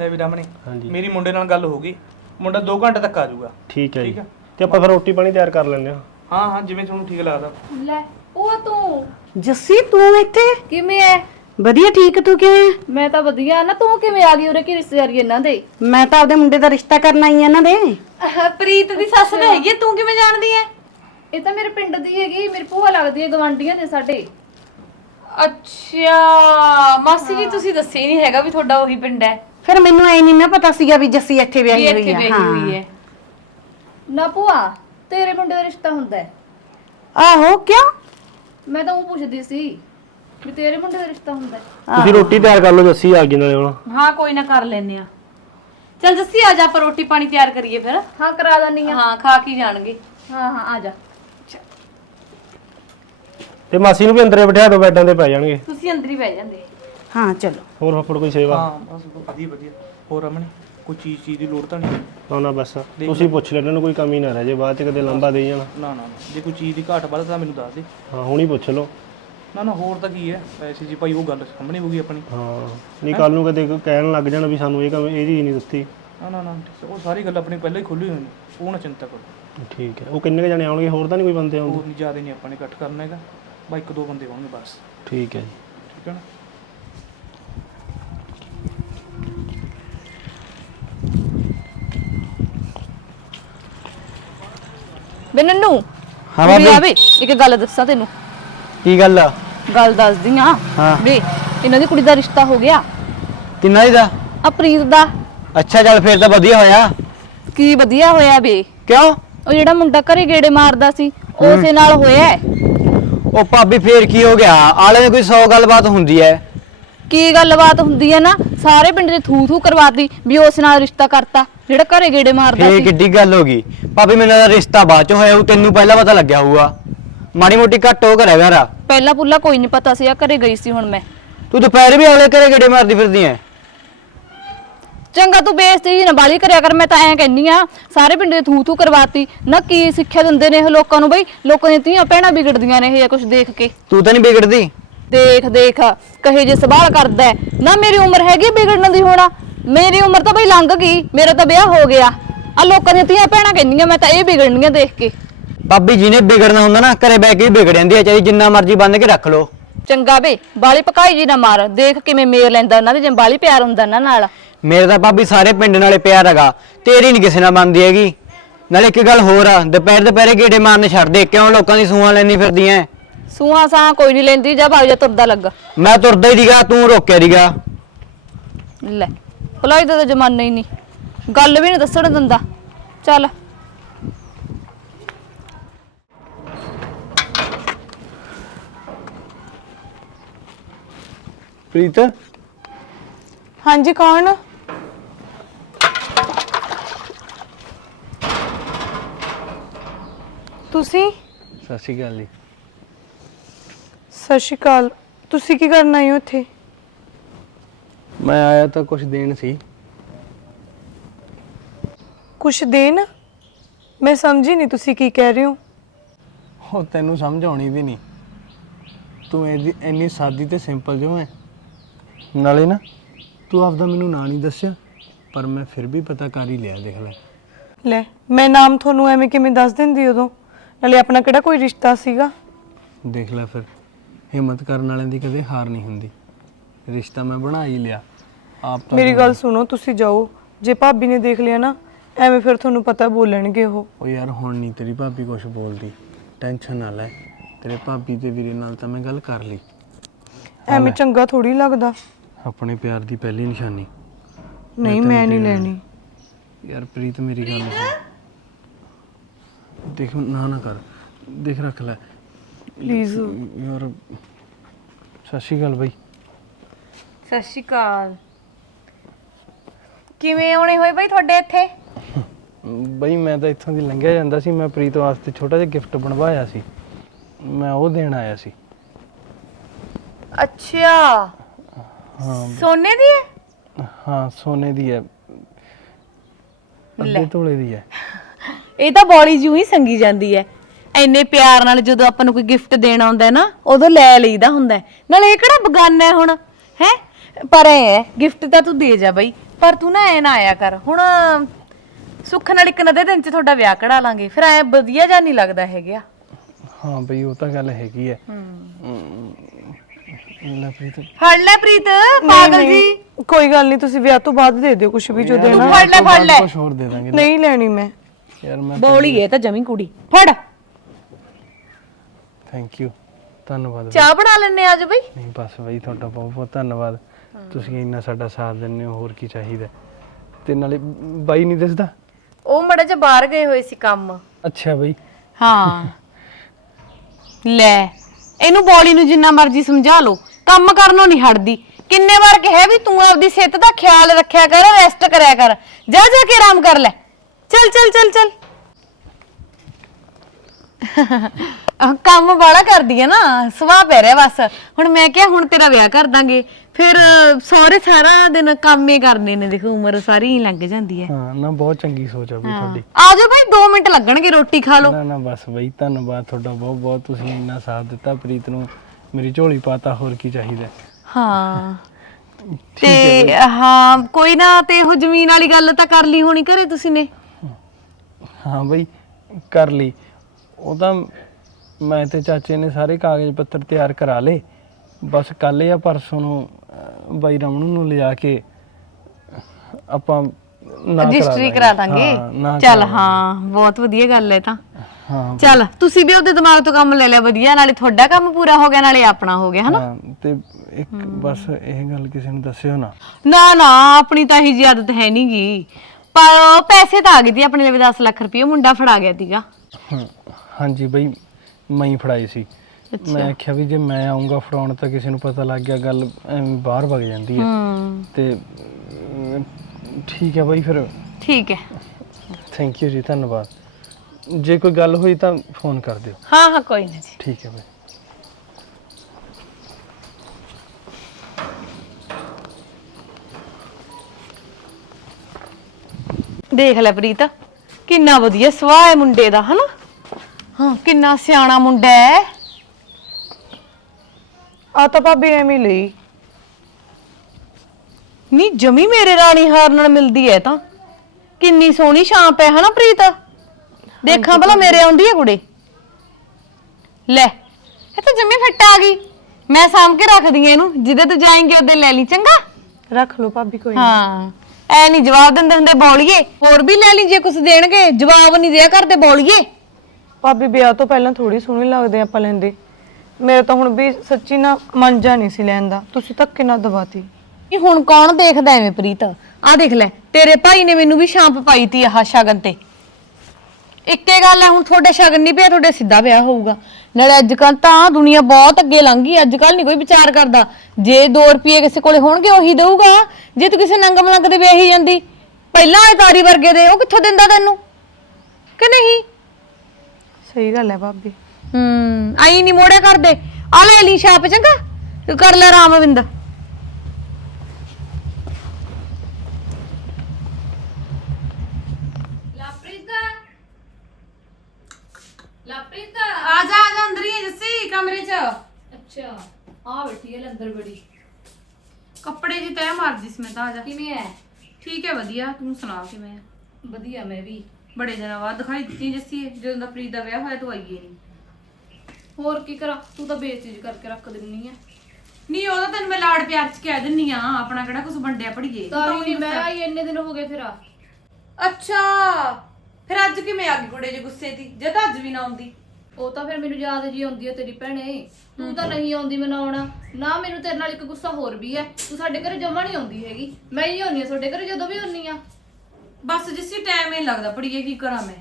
ਲੈ ਵੀ ਰਮਣੀ ਹਾਂਜੀ। ਮੇਰੀ ਮੁੰਡੇ ਨਾਲ ਗੱਲ ਹੋ ਗਈ। ਮੁੰਡਾ 2 ਘੰਟੇ ਤੱਕ ਆ ਜਾਊਗਾ। ਠੀਕ ਹੈ ਜੀ। ਠੀਕ ਹੈ। ਤੇ ਆਪਾਂ ਫਿਰ ਰੋਟੀ ਪਾਣੀ ਤਿਆਰ ਕਰ ਲੈਂਦੇ ਆ ਹਾਂ ਹਾਂ ਜਿਵੇਂ ਤੁਹਾਨੂੰ ਠੀਕ ਲੱਗਦਾ। ਲੈ ਉਹ ਤੂੰ। ਜੱਸੀ ਤੂੰ ਇੱਥੇ? ਕਿਵੇਂ ਐ? ਵਧੀਆ ਠੀਕ ਤੂੰ ਕਿਵੇਂ ਮੈਂ ਤਾਂ ਵਧੀਆ ਨਾ ਤੂੰ ਕਿਵੇਂ ਆ ਗਈ ਉਰੇ ਕੀ ਰਿਸ਼ਤੇਦਾਰੀ ਇਹਨਾਂ ਦੇ? ਮੈਂ ਤਾਂ ਆਪਦੇ ਮੁੰਡੇ ਦਾ ਰਿਸ਼ਤਾ ਕਰਨ ਆਈ ਆ ਇਹਨਾਂ ਦੇ। ਪ੍ਰੀਤ ਦੀ ਸੱਸ ਤਾਂ ਹੈਗੀ ਤੂੰ ਕਿਵੇਂ ਜਾਣਦੀ ਐ? ਇਹ ਤਾਂ ਮੇਰੇ ਪਿੰਡ ਦੀ ਹੈਗੀ ਮੇਰੀ ਭੂਆ ਲੱਗਦੀ ਹੈ ਗਵਾਂਢੀਆਂ ਦੇ ਸਾਡੇ। ਅੱਛਾ ਮਾਸੀ ਜੀ ਤੁਸੀਂ ਦੱਸਿਆ ਹੀ ਨਹੀਂ ਹੈਗਾ ਵੀ ਤੁਹਾਡਾ ਉਹੀ ਪਿੰਡ ਹੈ ਫਿਰ ਮੈਨੂੰ ਐ ਨਹੀਂ ਨਾ ਪਤਾ ਸੀਗਾ ਵੀ ਜੱਸੀ ਇੱਥੇ ਵੀ ਵਿਆਹੀ ਇੱਥੇ ਹੋਈ ਆ। ਵੇਖੀ ਹੋਈ ਹੈ। ਨਾ ਭੂਆ ਤੇਰੇ ਮੁੰਡੇ ਦਾ ਰਿਸ਼ਤਾ ਹੁੰਦਾ ਹੈ ਆਹੋ ਕਿਉਂ? ਮੈਂ ਤਾਂ ਉਹ ਪੁੱਛਦੀ ਸੀ। ਵੀ ਤੇਰੇ ਮੁੰਡੇ ਦਾ ਰਿਸ਼ਤਾ ਹੁੰਦਾ ਹੈ। ਤੁਸੀਂ ਰੋਟੀ ਤਿਆਰ ਕਰ ਲਓ ਜੱਸੀ ਆ ਗਈ ਨਾਲੇ ਹੁਣ। ਹਾਂ ਕੋਈ ਨਾ ਕਰ ਲੈਨੇ ਆ ਚਲ ਜੱਸੀ ਆ ਜਾ ਆਪਾਂ ਰੋਟੀ ਪਾਣੀ ਤਿਆਰ ਕਰੀਏ ਫਿਰ। ਹਾਂ ਕਰਾ ਦਿੰਨੀ ਆ ਹਾਂ ਖਾ ਕੇ ਜਾਣਗੇ। ਹਾਂ ਹਾਂ ਆ ਜਾ। ਤੇ ਮਾਸੀ ਨੂੰ ਵੀ ਅੰਦਰੇ ਬਿਠਾ ਦਿਓ ਬੈੱਡਾਂ ਤੇ ਪੈ ਜਾਣਗੇ। ਤੁਸੀਂ ਅੰਦਰ ਹੀ ਬਹਿ ਜਾਂਦੇ। ਹਾਂ ਚਲੋ। ਹੋਰ ਫੱਫੜ ਕੋਈ ਸੇਵਾ? ਹਾਂ ਬਸ ਵਧੀਆ ਵਧੀਆ। ਹੋਰ ਰਮਣੀ ਕੋਈ ਚੀਜ਼ ਚੀਜ਼ ਦੀ ਲੋੜ ਤਾਂ ਨਹੀਂ? ਨਾ ਨਾ ਬਸ। ਤੁਸੀਂ ਪੁੱਛ ਲੈਣਾ ਨੂੰ ਕੋਈ ਕਮੀ ਨਾ ਰਹਿ ਜੇ ਬਾਅਦ ਚ ਕਦੇ ਲੰਬਾ ਦੇ ਜਾਣਾ। ਨਾ ਨਾ ਨਾ। ਜੇ ਕੋਈ ਚੀਜ਼ ਦੀ ਘਾਟ ਵੱਧ ਤਾਂ ਮੈਨੂੰ ਦੱਸ ਦੇ। ਹਾਂ ਹੁਣੀ ਪੁੱਛ ਲਓ। ਨਾ ਨਾ ਹੋਰ ਤਾਂ ਕੀ ਹੈ? ਵੈਸੇ ਜੀ ਭਾਈ ਉਹ ਗੱਲ ਸਾਹਮਣੇ ਹੋਊਗੀ ਆਪਣੀ। ਹਾਂ ਨਹੀਂ ਕੱਲ ਨੂੰ ਕਦੇ ਕੋਈ ਕਹਿਣ ਲੱਗ ਜਾਣਾ ਵੀ ਸਾਨੂੰ ਇਹ ਕੰਮ ਇਹ ਚੀਜ਼ ਨਹੀਂ ਦਿੱਤੀ। ਨਾ ਨਾ ਨਾ ਠੀਕ ਹੈ। ਉਹ ਸਾਰੀ ਗੱਲ ਆਪਣੀ ਪਹਿਲਾਂ ਹੀ ਖੁੱਲੀ ਹੋਈ ਹੈ ਉਹ ਨਾ ਚਿੰਤਾ ਕਰੋ। ਠੀਕ ਹੈ। ਉਹ ਕਿੰਨੇ ਕੁ ਜਣੇ ਆਉਣਗੇ? ਹੋਰ ਤਾਂ ਨਹੀਂ ਕੋਈ ਬੰਦੇ ਆਉਂਦੇ? ਹੋਰ ਨਹੀਂ ਜ਼ਿਆਦਾ ਨਹੀਂ ਆਪਾਂ ਨੇ ਇਕੱਠ ਕਰਨਾ ਹੈਗਾ। ਬਾਈ ਇੱਕ ਦੋ ਬੰਦੇ ਹੋਣਗੇ ਬਸ। ਠੀਕ ਹੈ ਜੀ। ਠੀਕ ਹੈ ਨਾ? ਬੇ ਨੰਨੂ ਹਾਂ ਬਾਬੀ। ਇੱਕ ਗੱਲ ਦੱਸਾਂ ਤੈਨੂੰ। ਕੀ ਗੱਲ ਆ? ਗੱਲ ਦੱਸਦੀ ਆ। ਹਾਂ। ਵੇ ਇਹਨਾਂ ਦੀ ਕੁੜੀ ਦਾ ਰਿਸ਼ਤਾ ਹੋ ਗਿਆ। ਕਿੰਨਾ ਹੀ ਦਾ ਆ ਪ੍ਰੀਤ ਦਾ। ਅੱਛਾ ਚੱਲ ਫੇਰ ਤਾਂ ਵਧੀਆ ਹੋਇਆ। ਕੀ ਵਧੀਆ ਹੋਇਆ ਵੇ? ਕਿਉਂ? ਉਹ ਜਿਹੜਾ ਮੁੰਡਾ ਘਰੇ ਗੇੜੇ ਮਾਰਦਾ ਸੀ ਉਸੇ ਨਾਲ ਹੋਇਆ ਹੈ। ਉਹ ਭਾਬੀ ਫੇਰ ਕੀ ਹੋ ਗਿਆ? ਆਲੇ ਦੀ ਕੋਈ 100 ਗੱਲਬਾਤ ਹੁੰਦੀ ਐ ਕੀ ਗੱਲਬਾਤ ਹੁੰਦੀ ਹੈ ਨਾ? ਸਾਰੇ ਪਿੰਡ ਦੇ ਥੂ ਥੂ ਕਰਵਾਤੀ ਵੀ ਉਸ ਨਾਲ ਰਿਸ਼ਤਾ ਕਰਤਾ ਜਿਹੜਾ ਘਰੇ ਗੇੜੇ ਮਾਰਦਾ ਫੇਰ ਸੀ। ਕਿੱਡੀ ਗੱਲ ਹੋ ਗਈ। ਭਾਬੀ ਮੈਨੂੰ ਦਾ ਰਿਸ਼ਤਾ ਬਾਅਦ ਚ ਹੋਇਆ ਉਹ ਤੈਨੂੰ ਪਹਿਲਾਂ ਪਤਾ ਲੱਗਿਆ ਹੋਊਗਾ। ਮਾੜੀ ਮੋਟੀ ਘੱਟ ਹੋ ਕਰਿਆ ਘਰ ਪਹਿਲਾਂ ਪੁੱਲਾ ਕੋਈ ਨਹੀਂ ਪਤਾ ਸੀ ਆ ਘਰੇ ਗਈ ਸੀ ਹੁਣ ਮੈਂ। ਤੂੰ ਦੁਪਹਿਰ ਵੀ ਆਲੇ ਘਰੇ ਗੇੜੇ ਮਾਰਦੀ ਫਿਰਦੀ ਐ। ਚੰਗਾ ਤੂੰ ਬੇਇੱਜ਼ਤੀ ਜੀ ਨਾ ਬਾਲੀ ਕਰਿਆ ਕਰ ਮੈਂ ਤਾਂ ਐਂ ਕਹਿੰਨੀ ਆ ਸਾਰੇ ਪਿੰਡ ਦੇ ਥੂ ਥੂ ਕਰਵਾਤੀ। ਨਾ ਕੀ ਸਿੱਖਿਆ ਦਿੰਦੇ ਨੇ ਇਹ ਲੋਕਾਂ ਨੂੰ ਬਈ ਲੋਕਾਂ ਦੀਆਂ ਧੀਆਂ ਭੈਣਾਂ ਵਿਗੜਦੀਆਂ ਨੇ ਇਹ ਕੁਝ ਦੇਖ ਕੇ। ਤੂੰ ਤਾਂ ਨਹੀਂ ਵਿਗੜਦੀ। ਦੇਖ ਦੇਖ ਕਹੇ ਜੇ ਸਵਾਲ ਕਰਦਾ ਹੈ। ਨਾ ਮੇਰੀ ਉਮਰ ਹੈਗੀ ਵਿਗੜਨ ਦੀ ਹੋਣਾ? ਮੇਰੀ ਉਮਰ ਤਾਂ ਬਈ ਲੰਘ ਗਈ ਮੇਰਾ ਤਾਂ ਵਿਆਹ ਹੋ ਗਿਆ। ਆ ਲੋਕਾਂ ਦੀਆਂ ਧੀਆਂ ਭੈਣਾਂ ਕਹਿੰਦੀਆਂ ਮੈਂ ਤਾਂ ਇਹ ਵਿਗੜਨੀਆਂ ਦੇਖ ਕੇ। ਭਾਬੀ ਜਿਹਨੇ ਵਿਗੜਨਾ ਹੁੰਦਾ ਨਾ ਘਰੇ ਬੈ ਕੇ ਹੀ ਵਿਗੜ ਜਾਂਦੀ ਹੈ ਚਾਹੇ ਜਿੰਨਾ ਮਰਜ਼ੀ ਬੰਦ ਕੇ ਰੱਖ ਲੋ ਚੰਗਾ ਵੇ ਬਾਲੀ ਪਕਾਈ ਜੀ ਨਾ ਮਾਰ। ਦੇਖ ਕਿਵੇਂ ਮੇਰ ਲੈਂਦਾ ਉਹਨਾਂ ਦੇ ਜਿਵੇਂ ਬਾਲੀ ਪਿਆਰ ਹੁੰਦਾ ਇਹਨਾਂ ਨਾਲ। ਮੇਰੇ ਤਾਂ ਭਾਬੀ ਸਾਰੇ ਪਿੰਡ ਨਾਲੇ ਪਿਆਰ ਹੈਗਾ ਤੇਰੀ ਨਹੀਂ ਕਿਸੇ ਨਾਲ ਬਣਦੀ ਹੈਗੀ। ਨਾਲੇ ਇੱਕ ਗੱਲ ਹੋਰ ਆ ਦੁਪਹਿਰ ਦੁਪਹਿਰੇ ਗੇੜੇ ਮਾਰਨ ਛੱਡ ਦੇ ਕਿਉਂ ਲੋਕਾਂ ਦੀ ਸੂਆਂ ਲੈਣੀ ਫਿਰਦੀਆਂ? ਸੂਹਾ ਸਾਹ ਕੋਈ ਨਹੀਂ ਲੈਂਦੀ ਜਾ ਭਾਗ ਜਾ ਤੁਰਦਾ ਲੱਗਾ। ਮੈਂ ਤੁਰਦਾ ਹੀ ਦੀਗਾ ਤੂੰ ਰੋਕਿਆ ਦੀਗਾ ਲੈ ਭਲਾਈ ਦਾ ਤਾਂ ਜ਼ਮਾਨਾ ਹੀ ਨਹੀਂ ਗੱਲ ਵੀ ਨਹੀਂ ਦੱਸਣ ਦਿੰਦਾ। ਚੱਲ। ਪ੍ਰੀਤ? ਹਾਂਜੀ ਕੌਣ? ਤੁਸੀਂ? ਸਤਿ ਸ਼੍ਰੀ ਅਕਾਲ ਜੀ। ਸਤਿ ਸ਼੍ਰੀ ਅਕਾਲ। ਤੁਸੀਂ ਕੀ ਕਰਨ ਆਏ ਹੋ ਇੱਥੇ? ਮੈਂ ਆਇਆ ਤਾਂ ਕੁਝ ਦੇਣ ਸੀ। ਕੁਛ ਦੇਣ? ਮੈਂ ਸਮਝੀ ਨਹੀਂ ਤੁਸੀਂ ਕੀ ਕਹਿ ਰਹੇ ਹੋ। ਉਹ ਤੈਨੂੰ ਸਮਝ ਆਉਣੀ ਵੀ ਨਹੀਂ। ਤੂੰ ਇਹਦੀ ਇੰਨੀ ਸਾਦੀ ਤੇ ਸਿੰਪਲ ਜਿਹਾ ਹੈ ਨਾਲੇ ਨਾ। ਤੂੰ ਆਪਦਾ ਮੈਨੂੰ ਨਾਂ ਨਹੀਂ ਦੱਸਿਆ ਪਰ ਮੈਂ ਫਿਰ ਵੀ ਪਤਾ ਕਰ ਹੀ ਲਿਆ ਦੇਖ ਲੈ। ਲੈ ਮੈਂ ਨਾਮ ਤੁਹਾਨੂੰ ਐਵੇਂ ਕਿਵੇਂ ਦੱਸ ਦਿੰਦੀ ਉਦੋਂ? ਨਾਲੇ ਆਪਣਾ ਕਿਹੜਾ ਕੋਈ ਰਿਸ਼ਤਾ ਸੀਗਾ? ਦੇਖ ਲੈ ਫਿਰ ਹਿੰਮਤ ਕਰਨ ਵਾਲਿਆਂ ਦੀ ਕਦੇ ਹਾਰ ਨਹੀਂ ਹੁੰਦੀ। ਰਿਸ਼ਤਾ ਮੈਂ ਬਣਾ ਹੀ ਲਿਆ। ਆਪ ਤਾਂ ਮੇਰੀ ਗੱਲ ਸੁਣੋ ਤੁਸੀਂ ਜਾਓ। ਜੇ ਭਾਬੀ ਨੇ ਦੇਖ ਲਿਆ ਨਾ ਐਵੇਂ ਫਿਰ ਤੁਹਾਨੂੰ ਪਤਾ ਬੋਲਣਗੇ ਉਹ। ਉਹ ਯਾਰ ਹੁਣ ਨਹੀਂ ਤੇਰੀ ਭਾਬੀ ਕੁਝ ਬੋਲਦੀ। ਟੈਨਸ਼ਨ ਨਾ ਲੈ। ਤੇਰੇ ਭਾਬੀ ਤੇ ਵੀਰੇ ਨਾਲ ਤਾਂ ਮੈਂ ਗੱਲ ਕਰ ਲਈ। ਐਵੇਂ ਚੰਗਾ ਥੋੜੀ ਲੱਗਦਾ। ਆਪਣੇ ਪਿਆਰ ਦੀ ਪਹਿਲੀ ਨਿਸ਼ਾਨੀ। ਨਹੀਂ ਮੈਂ ਨਹੀਂ ਲੈਣੀ। ਯਾਰ ਪ੍ਰੀਤ ਮੇਰੀ ਗੱਲ ਸੁਣ। ਦੇਖ ਨਾ ਨਾ ਕਰ। ਦੇਖ ਰੱਖ ਲੈ। ਪਲੀਜ਼ ਯਾਰ ਸਤਿ ਸ਼੍ਰੀ ਅਕਾਲ ਬਾਈ। ਸਤਿ ਸ਼੍ਰੀ ਅਕਾਲ। ਕਿਵੇਂ ਆਉਣੇ ਹੋਏ ਬਈ ਤੁਹਾਡੇ ਇੱਥੇ? ਬਈ ਮੈਂ ਤਾਂ ਇੱਥੋਂ ਦੀ ਲੰਘਿਆ ਜਾਂਦਾ ਸੀ। ਮੈਂ ਪ੍ਰੀਤ ਵਾਸਤੇ ਛੋਟਾ ਜਿਹਾ ਗਿਫਟ ਬਣਵਾਇਆ ਸੀ। ਮੈਂ ਉਹ ਦੇਣ ਆਇਆ ਸੀ। ਅੱਛਾ। ਹਾਂ। ਸੋਨੇ ਦੀ ਹੈ? ਹਾਂ ਸੋਨੇ ਦੀ ਹੈ। ਅੱਧੇ ਤੋਲੇ ਦੀ ਹੈ। ਇਹ ਤਾਂ ਬੋਲੀ ਜੂ ਹੀ ਸੰਗੀ ਜਾਂਦੀ ਹੈ। ਐਨੇ ਪਿਆਰ ਨਾਲ ਜਦੋਂ ਆਪਾਂ ਨੂੰ ਕੋਈ ਗਿਫਟ ਦੇਣਾ ਹੁੰਦਾ ਹੈ ਨਾ ਉਦੋਂ ਲੈ ਲਈਦਾ ਹੁੰਦਾ ਹੈ। ਨਾਲੇ ਇਹ ਕਿਹੜਾ ਬਗਾਨਾ ਹੈ ਹੁਣ? ਹੈ? ਪਰ ਐ ਹੈ ਗਿਫਟ ਤਾਂ ਤੂੰ ਦੇ ਜਾ ਬਈ। ਪਰ ਤੂੰ ਨਾ ਐ ਨਾ ਆਇਆ ਕਰ। ਹੁਣ ਸੁੱਖ ਨਾਲ ਇੱਕ ਨਦੇ ਦਿਨ ਚ ਤੁਹਾਡਾ ਵਿਆਹ ਕਢਾ ਲਾਂਗੇ। ਫਿਰ ਐ ਵਧੀਆ ਜਾਂ ਨਹੀਂ ਲੱਗਦਾ ਹੈਗਾ। ਹਾਂ ਬਈ ਉਹ ਤਾਂ ਗੱਲ ਹੈਗੀ ਹੈ। ਲੈ ਪ੍ਰੀਤ ਫੜ ਲੈ ਪ੍ਰੀਤ ਪਾਗਲ ਜੀ। ਕੋਈ ਗੱਲ ਨਹੀਂ ਤੁਸੀਂ ਵਿਆਹ ਤੋਂ ਬਾਅਦ ਦੇ ਦਿਓ ਕੁਝ ਵੀ ਜੋ ਦੇਣਾ। ਫੜ ਲੈ ਫੜ ਲੈ। ਕੁਝ ਹੋਰ ਦੇ ਦਾਂਗੇ। ਨਹੀਂ ਲੈਣੀ ਮੈਂ। ਯਾਰ ਮੈਂ ਬੋਲੀ ਹੈ ਤਾਂ ਜਮੀ ਕੁੜੀ। ਫੜ। ਥੈਂਕ ਯੂ ਧੰਨਵਾਦ। ਚਾਹ ਬਣਾ ਲੈਣੇ ਅੱਜ ਬਈ। ਨਹੀਂ ਬਸ ਬਈ ਤੁਹਾਡਾ ਬਹੁਤ ਬਹੁਤ ਧੰਨਵਾਦ। ਤੁਸੀਂ ਇੰਨਾ ਸਾਡਾ ਸਾਥ ਦਿੰਦੇ ਹੋ ਹੋਰ ਕੀ ਚਾਹੀਦਾ? ਤੇ ਨਾਲੇ ਬਾਈ ਨਹੀਂ ਦਿਸਦਾ? ਉਹ ਮੜਾ ਜਿਹਾ ਬਾਹਰ ਗਏ ਹੋਏ ਸੀ ਕੰਮ। ਅੱਛਾ ਬਈ। ਹਾਂ। ਲੈ ਇਹਨੂੰ ਬੋਲੀ ਨੂੰ ਜਿੰਨਾ ਮਰਜ਼ੀ ਸਮਝਾ ਲਓ। ਕੰਮ ਕਰਨੋਂ ਨਹੀਂ ਹਟਦੀ। ਕਿੰਨੇ ਵਾਰ ਕਿਹਾ ਵੀ ਤੂੰ ਆਪਦੀ ਸਿਹਤ ਦਾ ਖਿਆਲ ਰੱਖਿਆ ਕਰ ਰੈਸਟ ਕਰਿਆ ਕਰ। ਜਾ ਜਾ ਕੇ ਆਰਾਮ ਕਰ ਲੈ। ਚੱਲ ਚੱਲ ਚੱਲ ਚੱਲ। ਅਹ ਕੰਮ ਬਾਲਾ ਕਰਦੀ ਹੈ ਨਾ ਸੁਭਾਅ ਪੈ ਰਿਹਾ ਬਸ। ਹੁਣ ਮੈਂ ਕਿਹਾ ਹੁਣ ਤੇਰਾ ਵਿਆਹ ਕਰ ਦਾਂਗੇ। ਫਿਰ ਅਹ, ਸਹੁਰੇ ਸਾਰਾ ਦਿਨ ਕੰਮ ਹੀ ਕਰਨੇ ਨੇ ਦੇਖੋ ਉਮਰ ਸਾਰੀ ਹੀ ਲੰਘ ਜਾਂਦੀ ਹੈ। ਹਾਂ ਨਾ ਬਹੁਤ ਚੰਗੀ ਸੋਚ ਆ ਬਈ ਤੁਹਾਡੀ। ਆ ਜਾਓ ਭਾਈ 2 ਮਿੰਟ ਲੱਗਣਗੇ ਰੋਟੀ ਖਾ ਲਓ। ਨਾ ਨਾ ਬਸ ਬਈ ਧੰਨਵਾਦ ਤੁਹਾਡਾ ਬਹੁਤ ਬਹੁਤ ਤੁਸੀਂ ਇੰਨਾ ਸਾਥ ਦਿੱਤਾ ਪ੍ਰੀਤ ਨੂੰ। ਮੇਰੀ ਝੋਲੀ ਪਾਤਾ ਹੋਰ ਕੀ ਚਾਹੀਦਾ? ਹਾਂ। ਤੇ ਹਾਂ ਕੋਈ ਨਾ ਤੇ ਉਹ ਜ਼ਮੀਨ ਵਾਲੀ ਗੱਲ ਤਾਂ ਕਰ ਲਈ ਹੋਣੀ ਘਰੇ ਤੁਸੀਂ ਨੇ। ਹਾਂ ਬਈ ਕਰ ਲਈ। ਉਹ ਤਾਂ ਮੈਂ ਤੇ ਚਾਚੇ ਨੇ ਸਾਰੇ ਕਾਗਜ਼ ਪੱਤਰ ਤਿਆਰ ਕਰਾ ਲਏ। ਬਸ ਕੱਲ ਜਾਂ ਪਰਸੋਂ ਨੂੰ ਅਹ, ਬਾਈ ਰਮਨ ਨੂੰ ਲਿਜਾ ਕੇ ਆਪਾਂ ਨਾ ਰਜਿਸਟਰੀ ਕਰਾ ਦਾਂਗੇ ਹਾਂ, ਨਾ ਚੱਲ ਕਰਾ ਹਾਂ ਬਹੁਤ ਵਧੀਆ ਗੱਲ ਹੈ ਤਾਂ। ਹਾਂ। ਚੱਲ ਤੁਸੀਂ ਵੀ ਉਹਦੇ ਦਿਮਾਗ ਤੋਂ ਕੰਮ ਲੈ ਲਿਆ ਵਧੀਆ ਨਾਲੇ ਤੁਹਾਡਾ ਕੰਮ ਪੂਰਾ ਹੋ ਗਿਆ ਨਾਲੇ ਆਪਣਾ ਹੋ ਗਿਆ ਹਨਾ? ਹਾਂ ਤੇ ਇੱਕ ਬਸ ਇਹ ਗੱਲ ਕਿਸੇ ਨੂੰ ਦੱਸਿਓ ਨਾ। ਨਾ ਨਾ ਆਪਣੀ ਤਾਂ ਇਹੀ ਜੀ ਆਦਤ ਹੈ ਨੀ ਗੀ। ਪਰ ਉਹ ਪੈਸੇ ਤਾਂ ਆ ਗਏ ਸੀ ਆਪਣੇ ਲਈ 10 ਲੱਖ ਰੁਪਏ ਮੁੰਡਾ ਫੜਾ ਗਿਆ ਸੀਗਾ। ਹਾਂ, ਹਾਂਜੀ ਬਈ ਮੈਂ ਹੀ ਫੜਾਈ ਸੀ। ਮੈਂ ਆਖਿਆ ਵੀ ਜੇ ਮੈਂ ਆਉਂਗਾ ਫੜਾਉਣ ਤਾਂ ਕਿਸੇ ਨੂੰ ਪਤਾ ਲੱਗ ਗਿਆ ਗੱਲ ਐਵੇਂ ਬਾਹਰ ਵਗ ਜਾਂਦੀ ਹੈ। ਹੂੰ। ਤੇ ਅਮ, ਠੀਕ ਹੈ ਬਾਈ ਫਿਰ। ਠੀਕ ਹੈ। ਥੈਂਕ ਯੂ ਜੀ ਧੰਨਵਾਦ। ਜੇ ਕੋਈ ਗੱਲ ਹੋਈ ਤਾਂ ਫੋਨ ਕਰ ਦਿਓ। ਹਾਂ ਹਾਂ ਕੋਈ ਨਾ ਜੀ। ਠੀਕ ਹੈ ਬਾਈ। ਦੇਖ ਲੈ ਪ੍ਰੀਤ ਕਿੰਨਾ ਵਧੀਆ ਸੁਭਾਅ ਹੈ ਮੁੰਡੇ ਦਾ ਹਨਾ? ਹਾਂ ਕਿੰਨਾ ਸਿਆਣਾ ਮੁੰਡਾ ਹੈ। ਆ ਤਾਂ ਭਾਬੀ ਐਵੇਂ ਹੀ ਲਈ। ਨੀ ਜਮੀ ਮੇਰੇ ਰਾਣੀ ਹਾਰ ਨਾਲ ਮਿਲਦੀ ਹੈ ਤਾਂ। ਕਿੰਨੀ ਸੋਹਣੀ ਛਾਂਪ ਹੈ ਹਨਾ ਪ੍ਰੀਤ? ਦੇਖਾਂ ਭਲਾ ਮੇਰੇ ਆਉਂਦੀ ਹੈ ਕੁੜੇ? ਲੈ ਇਹ ਤਾਂ ਜਮੀ ਫਿੱਟ ਆ ਗਈ। ਮੈਂ ਸਾਂਭ ਕੇ ਰੱਖਦੀ ਐ ਇਹਨੂੰ ਜਿਹਦੇ ਤੇ ਜਾਏਂਗੇ ਉਹਦੇ ਲੈ ਲਈ ਚੰਗਾ? ਰੱਖ ਲਓ ਭਾਬੀ ਕੋਈ। ਹਾਂ ਐ ਨਹੀਂ ਜਵਾਬ ਦਿੰਦੇ ਹੁੰਦੇ ਬੋਲੀਏ। ਹੋਰ ਵੀ ਲੈ ਲਈ ਜੇ ਕੁਝ ਦੇਣਗੇ ਜਵਾਬ ਨਹੀਂ ਦਿਆ ਕਰਦੇ ਬੋਲੀਏ। ਭਾਬੀ ਵਿਆਹ ਤੋਂ ਪਹਿਲਾਂ ਥੋੜੀ ਸੋਹਣੀ ਲੱਗਦੇ ਆਪਾਂ ਲੈਂਦੇ ਮੇਰੇ ਤਾਂ ਹੁਣ ਵੀ ਸੱਚੀ ਨਾ ਮਨ ਜਾ ਨਹੀਂ ਸੀ ਲੈਣ ਦਾ ਤੁਸੀਂ ਧੱਕੇ ਨਾਲ ਦਬਾਤੀ ਇਹ ਹੁਣ ਕੌਣ ਦੇਖਦਾ ਐਵੇਂ ਪ੍ਰੀਤ? ਆ ਦੇਖ ਲੈ ਤੇਰੇ ਭਾਈ ਨੇ ਮੈਨੂੰ ਵੀ ਸ਼ਾਂਪ ਪਾਈ ਤੀ ਆਹ ਸ਼ਗਨ ਤੇ। ਇੱਕੇ ਗੱਲ ਹੈ ਹੁਣ ਤੁਹਾਡੇ ਸ਼ਗਨ ਨਹੀਂ ਪਿਆ ਤੁਹਾਡੇ ਸਿੱਧਾ ਵਿਆਹ ਹੋਊਗਾ। ਨਾਲੇ ਅੱਜ ਕੱਲ ਤਾਂ ਦੁਨੀਆ ਬਹੁਤ ਅੱਗੇ ਲੰਘ ਗਈ ਅੱਜ ਕੱਲ ਨਹੀਂ ਕੋਈ ਵਿਚਾਰ ਕਰਦਾ। ਜੇ 2 ਰੁਪਏ ਕਿਸੇ ਕੋਲੇ ਹੋਣਗੇ ਉਹੀ ਦੇਊਗਾ। ਜੇ ਤੂੰ ਕਿਸੇ ਨੰਗ ਮਲੰਗ ਦੇ ਵਿਆਹੀ ਜਾਂਦੀ ਪਹਿਲਾਂ ਇਹ ਤਾਰੀ ਵਰਗੇ ਦੇ ਉਹ ਕਿੱਥੋਂ ਦਿੰਦਾ ਤੈਨੂੰ? ਕਿ ਨਹੀਂ? ਸਹੀ ਗੱਲ ਹੈ ਭਾਬੀ। ਹੂੰ ਆਈ ਨਹੀਂ ਮੋੜਿਆ ਕਰਦੇ। ਆ ਲੈ ਲਈ ਛਾਪ ਚੰਗਾ? ਕਰ ਲੈ ਰਾਮਵਿੰਦ ਆ ਜਾ ਆ ਜਾ ਅੰਦਰ ਹੀ ਹੈ ਜੱਸੀ ਕਮਰੇ 'ਚ। ਅੱਛਾ ਆ ਬੈਠੀ ਹੈ ਅੰਦਰ ਬੜੀ। ਕੱਪੜੇ ਜੀ ਤੈ ਮਾਰਦੀ ਸੀ ਮੈਂ ਤਾਂ ਆ ਜਾ। ਕਿਵੇਂ ਹੈ ਠੀਕ ਹੈ ਵਧੀਆ। ਤੂੰ ਸੁਣਾ ਕਿਵੇਂ ਆ ਵਧੀਆ ਮੈਂ ਵੀ। ਬੜੇ ਦਿਨਾਂ ਬਾਅਦ ਦਿਖਾਈ ਦਿੱਤੀ ਜੱਸੀ। ਜਦੋਂ ਦਾ ਪ੍ਰੀਤ ਦਾ ਵਿਆਹ ਹੋਇਆ ਤੂੰ ਆਈਏ ਨਹੀਂ ਹੋਰ ਕੀ ਕਰਾਂ? ਤੂੰ ਤਾਂ ਬੇਇੱਜ਼ਤੀ ਕਰਕੇ ਰੱਖ ਦਿੰਨੀ ਆ ਨਹੀਂ ਉਹਦਾ ਤੈਨੂੰ ਮੈਂ ਲਾੜ ਪਿਆਰ ਚ ਕਹਿ ਦਿੰਨੀ ਆ ਆਪਣਾ ਕਿਹੜਾ ਕੁਝ ਵੰਡਿਆ ਪੜੀਏ ਤਾਂ ਹੀ ਨਹੀਂ ਮੈਂ ਆਈ ਇੰਨੇ ਦਿਨ ਹੋ ਗਏ ਫਿਰ ਆ। ਅੱਛਾ। ਫਿਰ ਅੱਜ ਕਿਵੇਂ ਆ ਗਈ ਕੁੜੇ ਜੇ ਗੁੱਸੇ ਦੀ? ਜੇ ਤਾਂ ਅੱਜ ਵੀ ਨਾ ਆਉਂਦੀ। ਉਹ ਤਾਂ ਫਿਰ ਮੈਨੂੰ ਯਾਦ ਜੀ ਆਉਂਦੀ ਹੈ ਤੇਰੀ ਭੈਣੇ। ਤੂੰ ਤਾਂ ਨਹੀਂ ਆਉਂਦੀ ਮਨਾਉਣਾ ਨਾ ਮੈਨੂੰ ਤੇਰੇ ਨਾਲ ਇੱਕ ਗੁੱਸਾ ਹੋਰ ਵੀ ਹੈ ਤੂੰ ਸਾਡੇ ਘਰੇ ਜਮਾ ਨਹੀਂ ਆਉਂਦੀ ਹੈਗੀ। ਮੈਂ ਹੀ ਆਉਂਦੀ ਆ ਤੁਹਾਡੇ ਘਰੇ ਜਦੋਂ ਵੀ ਆਉਂਦੀ ਆ। ਬਸ ਜਿਸੀ ਟਾਈਮ ਹੀ ਨੀ ਲੱਗਦਾ ਪੜੀਏ ਕੀ ਕਰਾਂ ਮੈਂ।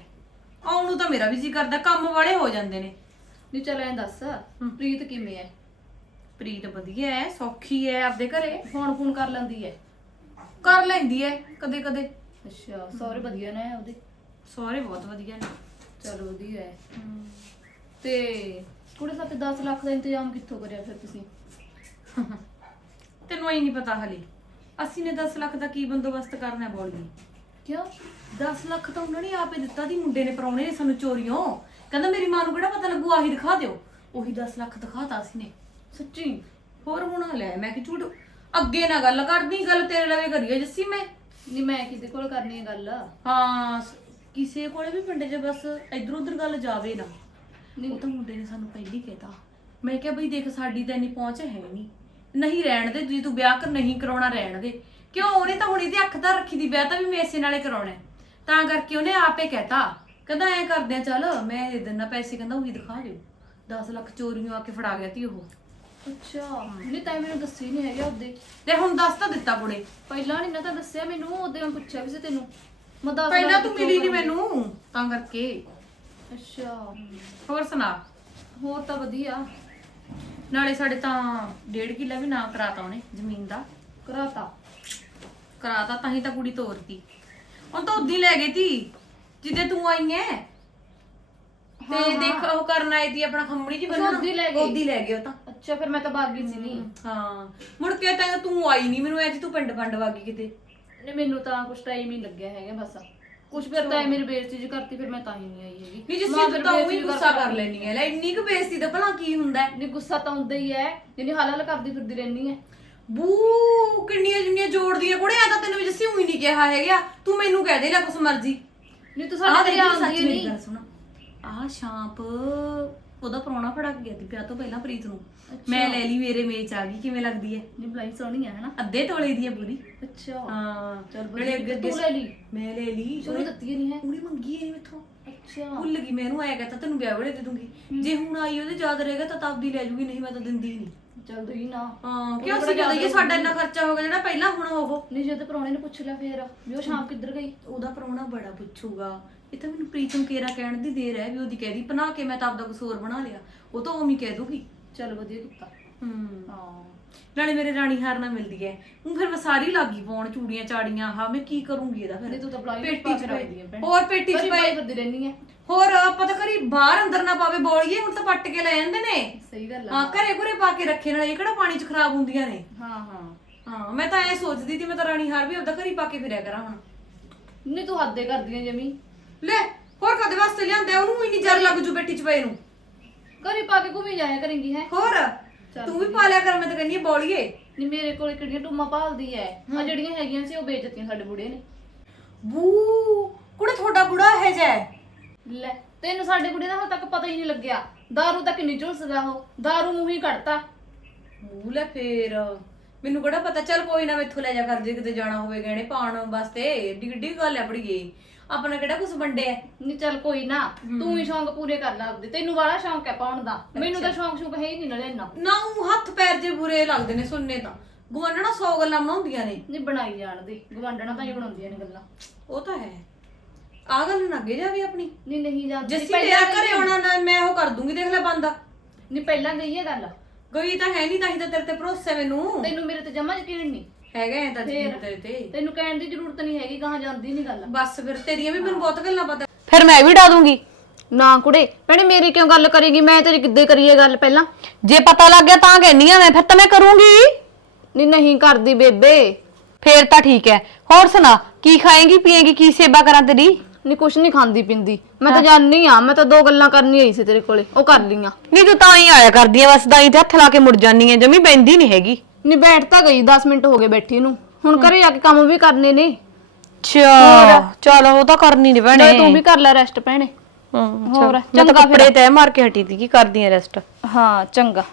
ਆਉਣ ਨੂੰ ਤਾਂ ਮੇਰਾ ਵੀ ਜੀ ਕਰਦਾ ਕੰਮ ਵਾਲੇ ਹੋ ਜਾਂਦੇ ਨੇ। ਨਹੀਂ ਚੱਲ ਐਂ ਦੱਸ ਪ੍ਰੀਤ ਕਿਵੇਂ ਹੈ ਪ੍ਰੀਤ ਵਧੀਆ ਐ ਸੌਖੀ ਐ ਆਪਦੇ ਘਰੇ। ਫੋਨ ਫੋਨ ਕਰ ਲੈਂਦੀ ਹੈ ਕਰ ਲੈਂਦੀ ਐ ਕਦੇ ਕਦੇ ਅੱਛਾ ਸਹੁਰੇ ਵਧੀਆ ਨੇ ਉਹਦੇ। ਸਾਰੇ ਬਹੁਤ ਵਧੀਆ ਨੇ। ਚਲ ਵਧੀਆ ਹੈ। ਤੇ ਕੁੜੇ ਸਾਤੇ 10 ਲੱਖ ਦਾ ਇੰਤਜ਼ਾਮ ਕਿੱਥੋਂ ਕਰਿਆ ਫਿਰ ਤੁਸੀਂ? ਤੈਨੂੰ ਐ ਨਹੀਂ ਪਤਾ ਹਲੇ। ਅਸੀਂ ਨੇ 10 ਲੱਖ ਦਾ ਕੀ ਬੰਦੋਬਸਤ ਕਰਨਾ ਬੋਲੀ ਕਿਉਂ? 10 ਲੱਖ ਤਾਂ ਉਹਨਾਂ ਨੇ ਆਪੇ ਦਿੱਤਾ ਦੀ ਮੁੰਡੇ ਨੇ ਪਰਾਉਣੇ ਨੇ ਸਾਨੂੰ ਚੋਰੀਆਂ ਕਹਿੰਦਾ ਮੇਰੀ ਮਾਂ ਨੂੰ ਕਿਹੜਾ ਪਤਾ ਲੱਗੂ ਆਹੀ ਦਿਖਾ ਦਿਓ। ਉਹੀ 10 ਲੱਖ ਦਿਖਾਤਾ ਅਸੀਂ ਨੇ। ਸੱਚੀ? ਹੋਰ ਹੁਣ ਲੈ ਮੈਂ ਕਿ ਝੂਠ ਅੱਗੇ ਨਾ ਗੱਲ ਕਰਦੀ ਗੱਲ ਤੇਰੇ ਲਵੇ ਕਰੀਏ ਜੱਸੀ ਮੈਂ। ਨਹੀਂ ਮੈਂ ਕਿਹਦੇ ਕੋਲ ਕਰਨੀ ਹੈ ਗੱਲ? ਹਾਂ ਸ- ਕਿਸੇ ਕੋਲੇ ਵੀ ਪਿੰਡ 'ਚ ਬਸ ਇਧਰ ਉਧਰ ਗੱਲ ਜਾਵੇ ਨਾ ਉਹ ਤਾਂ ਮੁੰਡੇ ਨੇ ਸਾਨੂੰ ਪਹਿਲੀ ਕਹਿਤਾ। ਮੈਂ ਕਿਹਾ ਬਈ ਦੇਖ ਸਾਡੀ ਤਾਂ ਇੰਨੀ ਪਹੁੰਚ ਹੈ ਨਹੀਂ। ਨਹੀਂ ਰਹਿਣ ਦੇ ਜੇ ਤੂੰ ਵਿਆਹ ਕਰ ਨਹੀਂ ਕਰਾਉਣਾ ਰਹਿਣ ਦੇ। ਕਿਉਂ? ਉਹਨੇ ਤਾਂ ਹੁਣ ਇਹਦੀ ਅੱਖ ਤਾਂ ਰੱਖੀ ਦੀ ਵਿਆਹ ਤਾਂ ਵੀ ਮੈਂ ਇਸੇ ਨਾਲੇ ਕਰਾਉਣਾ ਹੈ। ਤਾਂ ਕਰਕੇ ਉਹਨੇ ਆਪੇ ਕਹਿਤਾ ਕਹਿੰਦਾ ਐ ਕਰਦੇ ਆ ਚੱਲ ਮੈਂ ਦੇ ਦਿੰਦਾ ਪੈਸੇ ਕਹਿੰਦਾ ਉਹੀ ਦਿਖਾ ਦਿਓ। 10 ਲੱਖ ਚੋਰੀਆਂ ਆ ਕੇ ਫੜਾ ਗਿਆ ਤੀ ਉਹ। ਅੱਛਾ ਨਹੀਂ ਤਾਂ ਮੈਨੂੰ ਦੱਸੀ ਨਹੀਂ ਹੈਗਾ ਉਹਦੇ। ਤੇ ਹੁਣ ਦੱਸ ਤਾਂ ਦਿੱਤਾ ਕੁੜੇ। ਪਹਿਲਾਂ ਨਹੀਂ ਨਾ ਤਾਂ ਦੱਸਿਆ ਮੈਨੂੰ ਉਹਦੇ ਮੈਂ ਪੁੱਛਿਆ ਵੀ ਸੀ ਤੈਨੂੰ। ਮੈਂ ਦੱਸ ਪਹਿਲਾਂ ਤੂੰ ਮਿਲੀ ਨਹੀਂ ਮੈਨੂੰ। ਤਾਂ ਕਰਕੇ। ਅੱਛਾ। ਹੋਰ ਸੁਣਾ। ਹੋਰ ਤਾਂ ਵਧੀਆ। ਨਾਲੇ ਸਾਡੇ ਤਾਂ ਡੇਢ ਕਿੱਲਾ ਵੀ ਨਾ ਕਰਾਤਾ ਉਹਨੇ ਜ਼ਮੀਨ ਦਾ। ਕਰਾਤਾ? ਕਰਾਤਾ ਤਾਂ ਹੀ ਤਾਂ ਕੁੜੀ ਤੋਰਤੀ। ਹੁਣ ਤਾਂ ਉਦੀ ਲੈ ਗਈ ਤੀ ਜਿੱਦੇ ਤੂੰ ਆਈ ਐ ਤੇ ਦੇਖ ਉਹ ਕਰਨ ਆਈ ਤੀ ਆਪਣਾ ਖੰਮਣੀ ਜੀ ਬੰਨਣ ਉੱਦੀ ਲੈ ਗਈ। ਉੱਦੀ ਲੈ ਗਏ ਉਹ ਤਾਂ। ਅੱਛਾ ਫਿਰ ਮੈਂ ਤਾਂ ਬਾਗ ਗਈ ਸੀ ਨਹੀਂ ਹਾਂ। ਮੁੜ ਕੇ ਤਾਂ ਤੂੰ ਆਈ ਨਹੀਂ ਮੈਨੂੰ ਐ ਜੀ ਤੂੰ ਪਿੰਡ ਪੰਡ ਵਾਗੀ ਕਿਤੇ। ਨਹੀਂ ਮੈਨੂੰ ਤਾਂ ਕੁਝ ਟਾਈਮ ਹੀ ਲੱਗਿਆ ਹੈਗਾ ਬਸ। ਕੁਝ ਫਿਰ ਤਾਂ ਇਹ ਮੇਰੀ ਬੇਇੱਜ਼ਤੀ ਜਿਹੀ ਕਰਤੀ ਫਿਰ ਮੈਂ ਤਾਂ ਹੀ ਨਹੀਂ ਆਈ ਹੈਗੀ। ਨਹੀਂ ਜਿਸ ਮੈਂ ਤੂੰ ਫਿਰ ਤਾਂ ਉਹ ਵੀ ਗੁੱਸਾ ਕਰ ਲੈਣੀ ਐ ਲੈ ਇੰਨੀ ਕੁ ਬੇਇੱਜ਼ਤੀ ਦਾ ਭਲਾ ਕੀ ਹੁੰਦਾ ਹੈ? ਨਹੀਂ ਗੁੱਸਾ ਤਾਂ ਹੁੰਦਾ ਹੀ ਹੈ। ਜਿਹਨੇ ਹਾਲ ਹਾਲ ਕਰਦੀ ਫਿਰਦੀ ਰਹਿੰਦੀ ਹੈ। ਬੂ ਕਿੰਨੀਆਂ ਜਿੰਨੀਆਂ ਜੋੜਦੀਆਂ ਕੁੜੇ ਆ ਤਾਂ ਤੈਨੂੰ ਜੱਸੀ ਉਹੀ ਨਹੀਂ ਕਿਹਾ ਹੈਗਾ। ਤੂੰ ਮੈਨੂੰ ਕਹਿ ਦੇ ਲੈ ਕੁਛ ਮਰਜ਼ੀ। ਨਹੀਂ ਤੂੰ ਆਹ ਸਾਡੇ ਤੇਰੀ ਘਰੇ ਗੱਲ ਆਉਂਦੀ ਸੱਚ ਮੇਰੀ ਨਹੀਂ। ਗੱਲ ਸੁਣ। ਆਹ ਸ਼ਾਂਪ। ਉਹਦਾ ਪ੍ਰਾਹੁਣਾ ਫੜਾ ਕੇ ਗਿਆ ਸੀ ਵਿਆਹ ਤੋਂ ਪਹਿਲਾਂ ਪ੍ਰੀਤ ਨੂੰ। ਮੈਂ ਲੈ ਲਈ ਮੇਰੇ ਮੇਚ ਆ ਗਈ ਕਿਵੇਂ ਲੱਗਦੀ ਹੈ ਨਹੀਂ ਬਲਾਈ ਸੋਹਣੀ ਹੈ ਹਨਾ? ਅੱਧੇ ਤੋਲੇ ਦੀ ਹੈ ਪੂਰੀ। ਅੱਛਾ। ਹਾਂ। ਚੱਲ ਅੱਗੇ ਤੂੰ ਲੈ ਲਈ? ਮੈਂ ਲੈ ਲਈ। ਸ਼ੁਰੂ ਦਿੱਤੀ ਨਹੀਂ ਹੈ। ਉਹਨੇ ਮੰਗੀ ਹੈ ਮੈਥੋਂ। ਅੱਛਾ। ਭੁੱਲ ਗਈ ਮੈਨੂੰ ਆਇਆ ਕਹਤਾ ਤੈਨੂੰ ਵਿਆਹ ਵੇਲੇ ਦੇ ਦੂੰਗੀ। ਜੇ ਹੁਣ ਆਈ ਉਹਦੇ ਯਾਦ ਰਹੇਗਾ ਤਾਂ ਤਬ ਦੀ ਲੈ ਜੂਗੀ ਨਹੀਂ ਮੈਂ ਤਾਂ ਦਿੰਦੀ ਹੀ ਨਹੀਂ ਚੱਲ ਹੀ ਨਾ। ਹਾਂ ਕਿਉਂ ਸੀ ਜਦੋਂ ਇਹ ਸਾਡਾ ਇੰਨਾ ਖਰਚਾ ਹੋ ਗਿਆ ਜਿਹੜਾ ਪਹਿਲਾਂ ਹੁਣ ਉਹ। ਨਹੀਂ ਜੇ ਤੇ ਪਰੌਣੇ ਨੇ ਪੁੱਛ ਲਿਆ ਫੇਰ। ਵੀ ਉਹ ਸ਼ਾਮ ਕਿੱਧਰ ਗਈ? ਉਹਦਾ ਪ੍ਰਾਹੁਣਾ ਬੜਾ ਪੁੱਛੂਗਾ। ਇਹ ਤਾਂ ਮੈਨੂੰ ਪ੍ਰੀਤਮ ਕੇਰਾ ਕਹਿਣ ਦੀ ਦੇਰ ਹੈ ਵੀ ਉਹਦੀ ਕਹਿਦੀ ਬਣਾ ਕੇ ਮੈਂ ਤਾਂ ਆਪਦਾ ਕੁਝ ਹੋਰ ਬਣਾ ਲਿਆ। ਉਹ ਤਾਂ ਉਵੇਂ ਹੀ ਕਹਿ ਦੂਗੀ ਚੱਲ ਵਧੀਆ ਕੀਤਾ। ਹੂੰ। ਹਾਂ। ਨਾਲੇ ਮੇਰੇ ਰਾਣੀ ਹਾਰ ਨਾਲ ਮਿਲਦੀ ਹੈ। ਉਹ ਫਿਰ ਮੈਂ ਸਾਰੀ ਲੱਗੀ ਪਾਉਣ ਚੂੜੀਆਂ ਚਾੜੀਆਂ ਹਾਂ ਮੈਂ ਕੀ ਕਰੂੰਗੀ ਇਹਦਾ ਫਿਰ? ਨਹੀਂ ਤੂੰ ਤਾਂ ਬਲਾਈ ਪੇਟੀ ਚ ਰੱਖਦੀ ਹੈ ਹੋਰ ਪੇਟੀ ਚ ਪਏ ਫਿਰਦੀ ਰਹਿੰਦੀ ਹੈ। ਹੋਰ ਆਪਾਂ ਤਾਂ ਘਰੀ ਬਾਹਰ ਅੰਦਰ ਨਾ ਪਾਵੇ ਬੋਲੀਏ ਹੁਣ ਤਾਂ ਪੱਟ ਕੇ ਲੈ ਜਾਂਦੇ ਨੇ। ਸਹੀ ਗੱਲ ਹਾਂ ਘਰੇ ਘਰੇ ਪਾ ਕੇ ਰੱਖੇ ਨਾਲੇ ਇਹ ਕਿਹੜਾ ਪਾਣੀ ਚ ਖਰਾਬ ਹੁੰਦੀਆਂ ਨੇ? ਹਾਂ ਹਾਂ। ਹਾਂ ਮੈਂ ਤਾਂ ਐ ਸੋਚਦੀ ਸੀ ਮੈਂ ਤਾਂ ਰਾਣੀ ਹਾਰ ਵੀ ਆਪਦਾ ਘਰੀ ਪਾ ਕੇ ਫਿਰਿਆ ਕਰਾਂ ਹੁਣ। ਨਹੀਂ ਤੂੰ ਹੱਦੇ ਕਰਦੀ ਐ ਜਮੀ। ਲੈ ਹੋਰ ਕਦੇ ਵਾਸਤੇ ਲਿਆਂਦਾ ਉਹਨੂੰ ਇੰਨੀ ਜ਼ਰ ਲੱਗ ਜੂ ਬੈਠੀ ਚ ਪਏ ਨੂੰ ਘਰੇ ਪਾ ਕੇ ਘੁੰਮੀ ਜਾਇਆ ਕਰੇਂਗੀ ਹੈ ਹੋਰ ਤੂੰ ਵੀ ਪਾ ਲਿਆ ਕਰ ਮੈਂ ਤਾਂ ਕਹਿੰਦੀ ਆ ਬੋਲੀਏ ਨਹੀਂ ਮੇਰੇ ਕੋਲ ਕਿਹੜੀਆਂ ਟੂਮਾਂ ਭਾਲਦੀ ਐ ਆ ਜਿਹੜੀਆਂ ਹੈਗੀਆਂ ਸੀ ਉਹ ਵੇਚਤੀਆਂ ਸਾਡੇ ਬੁੜੇ ਨੇ ਬੂ ਕੁੜੇ ਤੁਹਾਡਾ ਬੁੜਾ ਹੈ ਜੈ ਲੈ ਤੈਨੂੰ ਸਾਡੇ ਬੁੜੇ ਦਾ ਹੁਣ ਤੱਕ ਪਤਾ ਹੀ ਨਹੀਂ ਲੱਗਿਆ दारू ਤੱਕ ਨਹੀਂ ਝੁਲਸਦਾ ਉਹ दारू ਮੂੰਹ ਹੀ ਕੱਢਤਾ ਮੂੰਹ ਲੈ ਫੇਰ ਮੈਨੂੰ ਕਿਹੜਾ ਪਤਾ ਚੱਲ ਕੋਈ ਨਾ ਮੈਥੋਂ ਲੈ ਜਾ ਕਰ ਜੇ ਕਿਤੇ ਜਾਣਾ ਹੋਵੇ ਗਹਿਣੇ ਪਾਉਣ ਵਾਸਤੇ ਏਡੀ ਕਿੱਡੀ ਗੱਲ ਹੈ ਬੜੀਏ ਆਪਣਾ ਕਿਹੜਾ ਕੁਝ ਵੰਡੇ ਐ ਨਹੀਂ ਚੱਲ ਕੋਈ ਨਾ ਤੂੰ ਹੀ ਸ਼ੌਂਕ ਪੂਰੇ ਕਰ ਲੈ ਆਪਦੇ। ਤੈਨੂੰ ਵਾਲਾ ਸ਼ੌਂਕ ਹੈ ਪਾਉਣ ਦਾ। ਮੈਨੂੰ ਤਾਂ ਸ਼ੌਂਕ ਸ਼ੌਂਕ ਹੈ ਹੀ ਨਹੀਂ ਨਾਲੇ ਇੰਨਾ। ਨਾ ਊਂ ਹੱਥ ਪੈਰ ਜੇ ਬੁਰੇ ਲੱਗਦੇ ਨੇ ਸੁਣਨੇ ਤਾਂ। ਗਵਾਂਢਣਾ 100 ਗੱਲਾਂ ਬਣਾਉਂਦੀਆਂ ਨੇ। ਨਹੀਂ ਬਣਾਈ ਜਾਣ ਦੇ। ਗਵਾਂਢਣਾ ਤਾਂ ਹੀ ਬਣਾਉਂਦੀਆਂ ਨੇ ਗੱਲਾਂ। ਉਹ ਤਾਂ ਹੈ। ਆ ਗੱਲ ਨਾ ਅੱਗੇ ਜਾਵੇ ਆਪਣੀ। ਨਹੀਂ ਨਹੀਂ ਜਾਂਦੀ। ਜੱਸੀ ਤੇਰਾ ਘਰੇ ਆਉਣਾ ਨਾ ਮੈਂ ਉਹ ਕਰ ਦੂੰਗੀ ਦੇਖ ਲੈ ਬੰਦਾ। ਨਹੀਂ ਪਹਿਲਾਂ ਗਈ ਹੈ ਗੱਲ। ਗਈ ਤਾਂ ਹੈ ਨਹੀਂ ਤਾਂ ਹੀ ਤਾਂ ਤੇਰੇ ਤੇ ਭਰੋਸਾ ਮੈਨੂੰ। ਤੈਨੂੰ ਮੇਰੇ ਤੇ ਜਮਾ ਯਕੀਨ ਨਹੀਂ। ਹੈਗਾ ਐ ਤਾਂ ਜੀ ਤੇਰੇ ਤੇ ਤੈਨੂੰ ਕਹਿਣ ਦੀ ਜ਼ਰੂਰਤ ਨਹੀਂ ਹੈਗੀ ਕਹਾਂ ਜਾਂਦੀ ਨਹੀਂ ਗੱਲ। ਬਸ ਫਿਰ ਤੇਰੀਆਂ ਵੀ ਮੈਨੂੰ ਬਹੁਤ ਗੱਲਾਂ ਪਤਾ। ਫਿਰ ਮੈਂ ਵੀ ਡਾ ਦੂੰਗੀ। ਨਾ ਕੁੜੇ ਭੈਣੇ ਮੇਰੀ ਕਿਉਂ ਗੱਲ ਕਰੇਗੀ? ਮੈਂ ਤੇਰੀ ਕਿੱਦੇ ਕਰੀਏ ਗੱਲ ਪਹਿਲਾਂ? ਜੇ ਪਤਾ ਲੱਗ ਗਿਆ ਤਾਂ ਕਹਿੰਨੀ ਆ ਮੈਂ ਫਿਰ ਤਾਂ ਮੈਂ ਕਰੂੰਗੀ। ਨਹੀਂ ਨਹੀਂ ਕਰਦੀ ਬੇਬੇ। ਫੇਰ ਤਾਂ ਠੀਕ ਹੈ। ਹੋਰ ਸੁਣਾ ਕੀ ਖਾਏਂਗੀ ਪੀਏਂਗੀ ਕੀ ਸੇਵਾ ਕਰਾਂ ਤੇਰੀ? ਨਹੀਂ ਕੁਛ ਨਹੀਂ ਖਾਂਦੀ ਪਿੰਦੀ। ਮੈਂ ਤਾਂ ਜਾਣੀ ਆ ਮੈਂ ਤਾਂ ਦੋ ਗੱਲਾਂ ਕਰਨੀ ਆਈ ਸੀ ਤੇਰੇ ਕੋਲੇ। ਉਹ ਕਰ ਲੀਆਂ ਨਹੀਂ ਤੂੰ ਤਾਂ ਹੀ ਆਇਆ ਕਰਦੀ ਆ ਬਸ ਦਾਈ ਤੇ ਹੱਥ ਲਾ ਕੇ ਮੁੜ ਜਾਨੀ ਆ ਜਮੀ ਬੈੰਦੀ ਨਹੀਂ ਹੈਗੀ। ਨਹੀਂ ਬੈਠ ਤਾਂ ਗਈ 10 ਮਿੰਟ ਹੋ ਗਏ ਬੈਠੀ ਨੂੰ। ਹੁਣ ਘਰੇ ਆ ਕੇ ਕੰਮ ਵੀ ਕਰਨੇ ਨੇ। ਚਾ ਚਲ ਉਹ ਤਾਂ ਕਰਨੀ ਨਹੀਂ ਭੈਣੇ। ਨਾਲੇ ਤੂੰ ਵੀ ਕਰ ਲੈ ਰੈਸਟ ਭੈਣੇ। ਹੂੰ, ਹੋਰ ਮੈਂ ਤਾਂ ਚੰਗਾ ਕੱਪੜੇ ਤੈ ਮਾਰ ਕੇ ਹਟੀ ਸੀ ਕੀ ਕਰਦੀ ਆ ਰੈਸਟ ਹਾਂ ਚੰਗਾ।